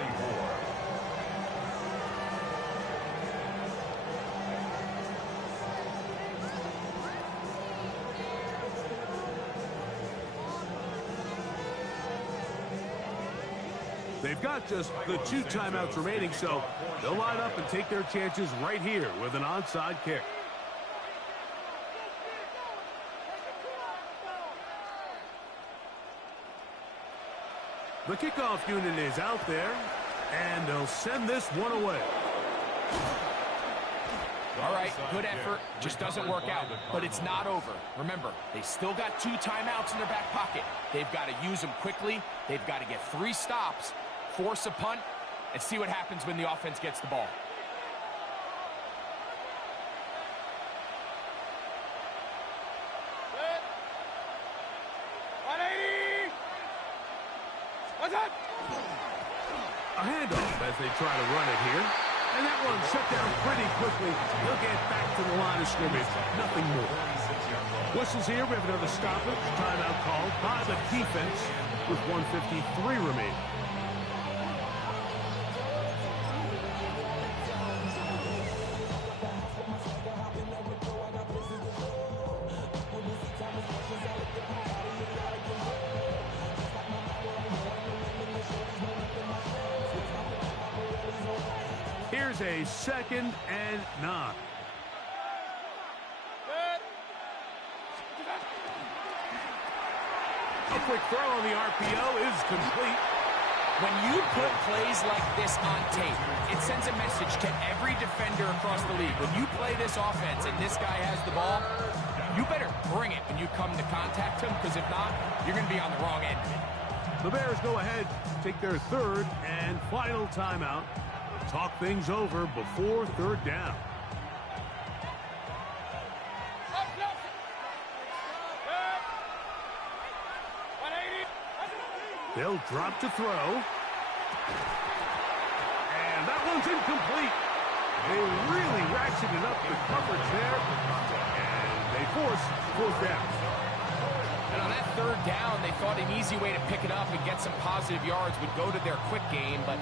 They've got just the 2 timeouts remaining, so they'll line up and take their chances right here with an onside kick. The kickoff unit is out there, and they'll send this one away. All right, good effort. Just doesn't work out, but it's not over. Remember, they still got 2 timeouts in their back pocket. They've got to use them quickly. They've got to get 3 stops, force a punt, and see what happens when the offense gets the ball. A handoff as they try to run it here. And that one shut down pretty quickly. They'll get back to the line of scrimmage. Nothing more. Whistles here. We have another stoppage. Timeout called by the defense with 1:53 remaining. Here's a 2nd and 9. A quick throw on the RPO is complete. When you put plays like this on tape, it sends a message to every defender across the league. When you play this offense and this guy has the ball, you better bring it when you come to contact him, because if not, you're going to be on the wrong end of it. The Bears go ahead, take their 3rd and final timeout. Talk things over before 3rd down. They'll drop to throw. And that one's incomplete. They really ratcheted up the coverage there. And they force 4th down. And on that 3rd down, they thought an easy way to pick it up and get some positive yards would go to their quick game, but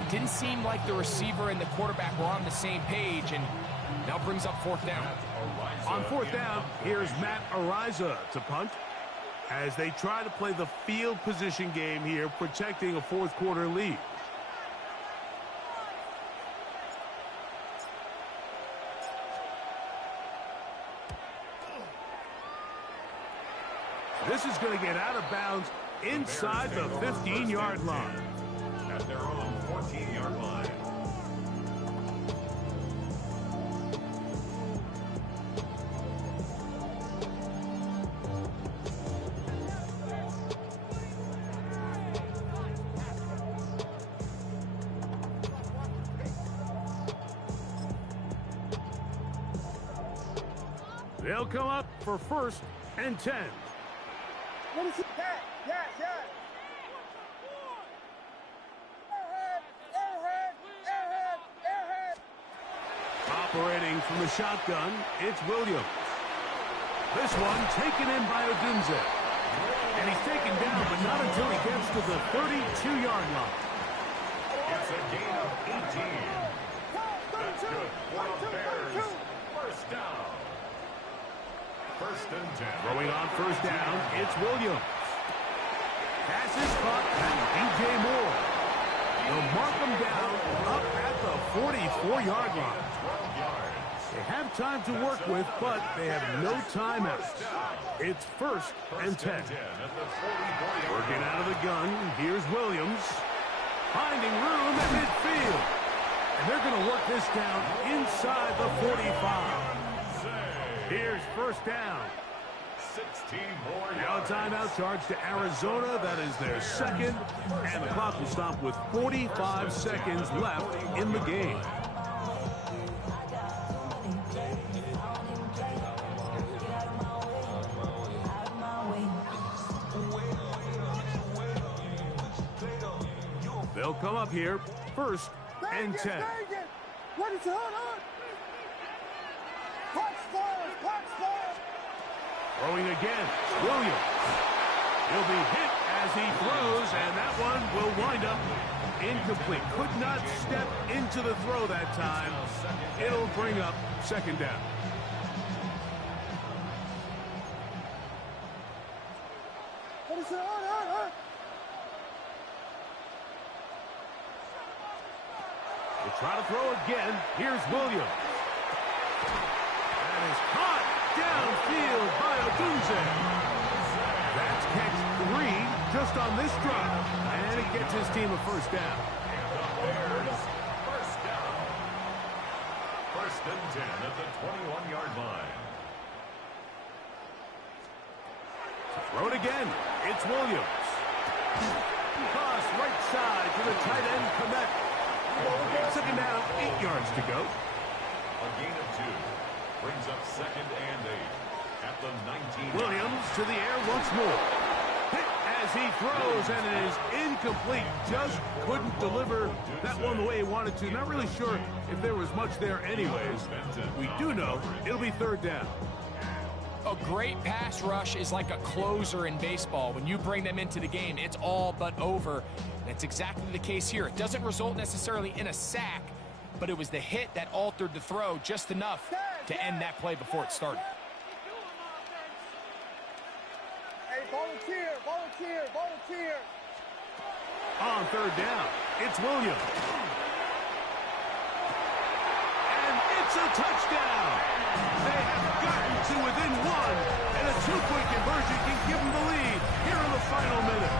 it didn't seem like the receiver and the quarterback were on the same page, and now brings up 4th down. On 4th down, here's Matt Ariza to punt as they try to play the field position game here, protecting a 4th quarter lead. This is going to get out of bounds inside the 15-yard line. At their own 14-yard line. They'll come up for 1st and 10. Let me see that. Yes, yes. Airhead. Operating from the shotgun, it's Williams. This one taken in by Odunze. And he's taken down, but not until he gets to the 32-yard line. It's a gain of 18. That's good for the Bears. 1st down. 1st and 10. Throwing on 1st down, it's Williams. Pass is caught by DJ Moore. They'll mark him down up at the 44-yard line. They have time to work with, but they have no timeouts. It's 1st and 10. Working out of the gun, here's Williams. Finding room at midfield. And they're going to work this down inside the 45. Here's 1st down. 16 more Now a timeout charge to Arizona. That is their 2nd. And the clock will stop with 45 seconds left in the game. They'll come up here, 1st and 10. What is it? Hold on. Punch first. Throwing again, Williams. He'll be hit as he throws, and that one will wind up incomplete. Could not step into the throw that time. It'll bring up 2nd down. What is it? On. We'll try to throw again. Here's Williams. That is caught downfield by Odunze. That's catch 3 just on this drive. And it gets his team a 1st down. First down. 1st and 10 at the 21-yard line. Throw it again. It's Williams. Cross right side to the tight end, Komet. 2nd down, 8 yards to go. A gain of 2. Brings up 2nd and 8 at the 19. Williams to the air once more. Hit as he throws, and it is incomplete. Just couldn't deliver that one the way he wanted to. Not really sure if there was much there anyways. We do know it'll be 3rd down. A great pass rush is like a closer in baseball. When you bring them into the game, it's all but over. And it's exactly the case here. It doesn't result necessarily in a sack, but it was the hit that altered the throw just enough to end that play before it started. Hey, volunteer. On 3rd down, it's Williams. And it's a touchdown. They have gotten to within 1, and a 2-point conversion can give them the lead here in the final minute.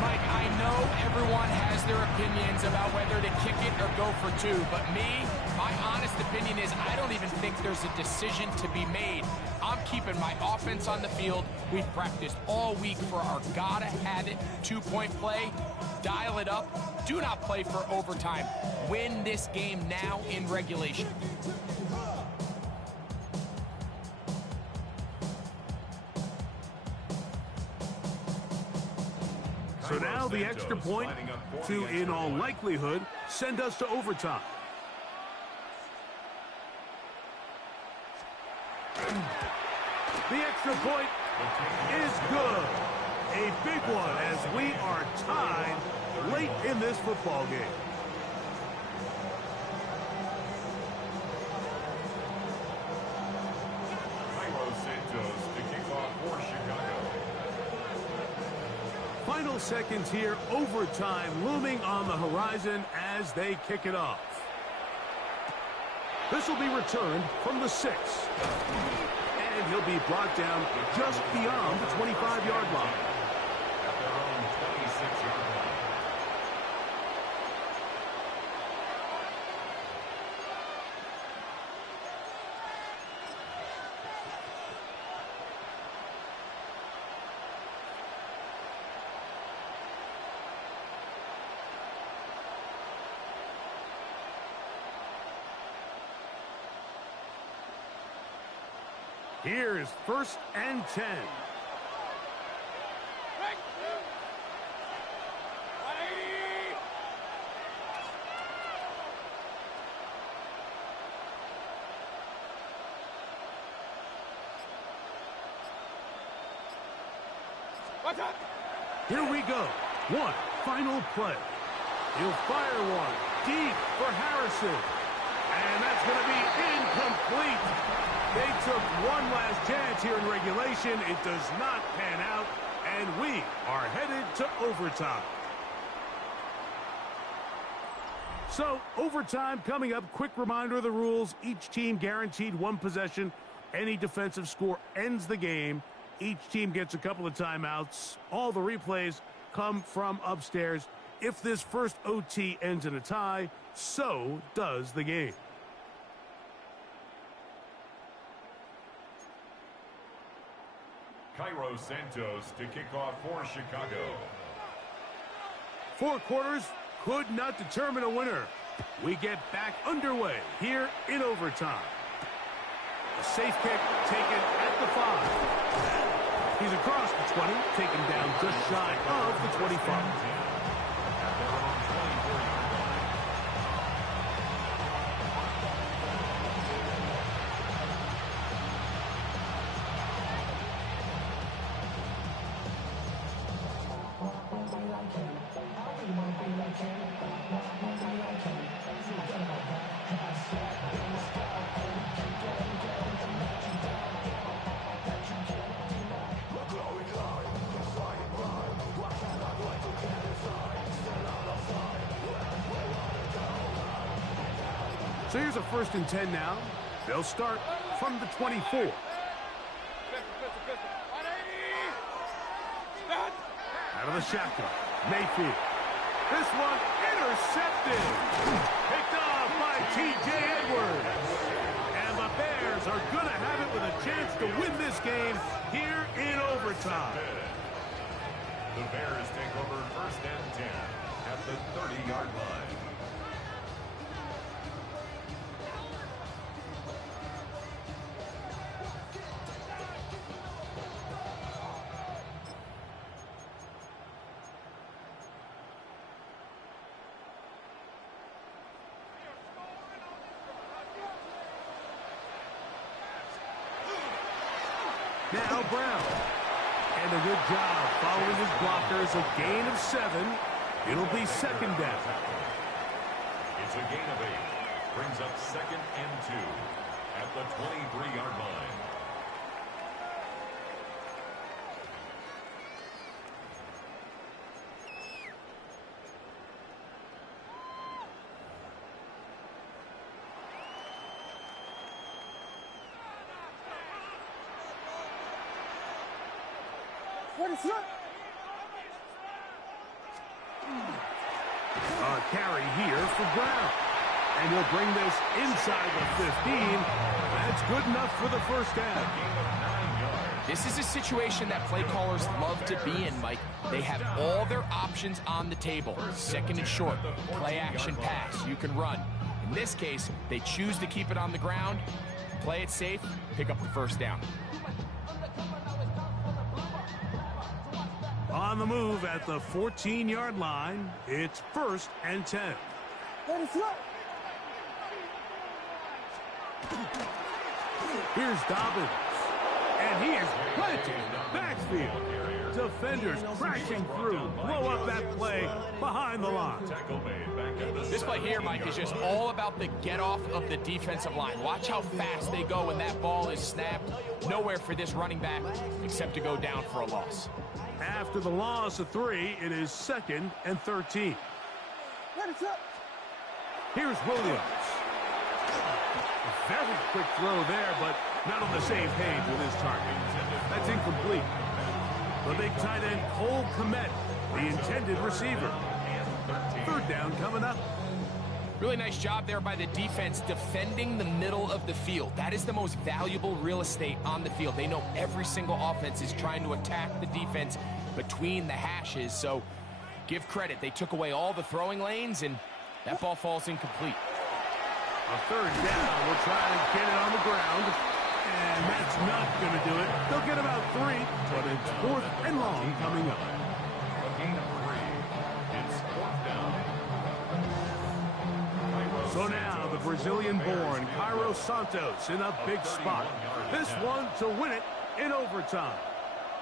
Mike, I know everyone has their opinions about whether to kick it or go for 2, but my honest opinion is I don't even think there's a decision to be made. I'm keeping my offense on the field. We've practiced all week for our gotta-have-it 2-point play. Dial it up. Do not play for overtime. Win this game now in regulation. So now the extra point to, in all likelihood, send us to overtime. The extra point is good. A big one as we are tied late in this football game. To kick off for Chicago. Final seconds here, overtime looming on the horizon as they kick it off. This will be returned from the 6. And he'll be brought down just beyond the 25-yard line. At their own 26-yard line. Here's 1st and 10. Here we go. One final play. He'll fire one deep for Harrison. And that's going to be incomplete. They took one last chance here in regulation. It does not pan out, and we are headed to overtime. So, overtime coming up. Quick reminder of the rules. Each team guaranteed one possession. Any defensive score ends the game. Each team gets a couple of timeouts. All the replays come from upstairs. If this first OT ends in a tie, so does the game. Cairo Santos to kick off for Chicago. 4 quarters could not determine a winner. We get back underway here in overtime. A safe kick taken at the 5. He's across the 20, taken down just shy of the 25. So here's a 1st and 10 now. They'll start from the 24. Out of the shotgun, Mayfield. This one intercepted. Picked off by T.J. Edwards. And the Bears are going to have it with a chance to win this game here in overtime. The Bears take over 1st and 10 at the 30-yard line. Now Brown. And a good job following his blockers. A gain of 7. It'll be 2nd down. It's a gain of 8. Brings up 2nd and 2 at the 23-yard line. A carry here for Brown. And he'll bring this inside the 15. That's good enough for the 1st down. This is a situation that play callers love to be in, Mike. They have all their options on the table. 2nd and short, play action pass, you can run. In this case, they choose to keep it on the ground, play it safe, pick up the 1st down. On the move at the 14-yard line, it's 1st and 10. Here's Dobbins. And he is planted backfield. Defenders crashing through. Blow up that play behind the line. This play here, Mike, is just all about the get-off of the defensive line. Watch how fast they go when that ball is snapped. Nowhere for this running back except to go down for a loss. After the loss of 3, it is 2nd and 13. Here's Williams. A very quick throw there, but not on the same page with his target. That's incomplete. The big tight end, Cole Kmet, the intended receiver. 3rd down coming up. Really nice job there by the defense defending the middle of the field. That is the most valuable real estate on the field. They know every single offense is trying to attack the defense between the hashes, so give credit. They took away all the throwing lanes, and that ball falls incomplete. A 3rd down. We'll try to get it on the ground, and that's not going to do it. They'll get about 3, but it's 4th and long coming up. A gain of 3. It's 4th down. So now the Brazilian-born Cairo Santos in a big spot. This one to win it in overtime.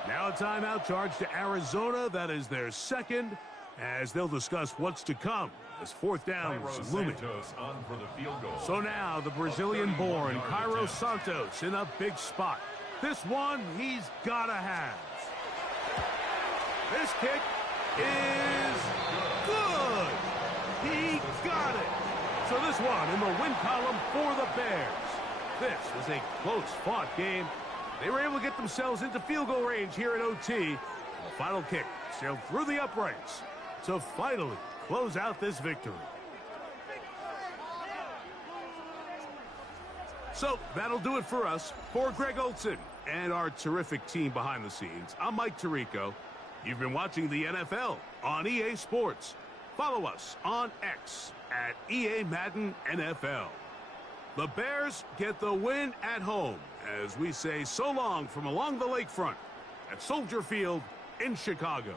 Now a timeout charge to Arizona. That is their 2nd, as they'll discuss what's to come as 4th down is looming. On for the field goal. So now the Brazilian-born Cairo Santos in a big spot. This one he's got to have. This kick is good. He got it. So this one in the win column for the Bears. This was a close-fought game. They were able to get themselves into field goal range here at OT. The final kick sailed through the uprights to finally close out this victory. So that'll do it for us. For Greg Olson and our terrific team behind the scenes, I'm Mike Tirico. You've been watching the NFL on EA Sports. Follow us on X at EA Madden NFL. The Bears get the win at home as we say so long from along the lakefront at Soldier Field in Chicago.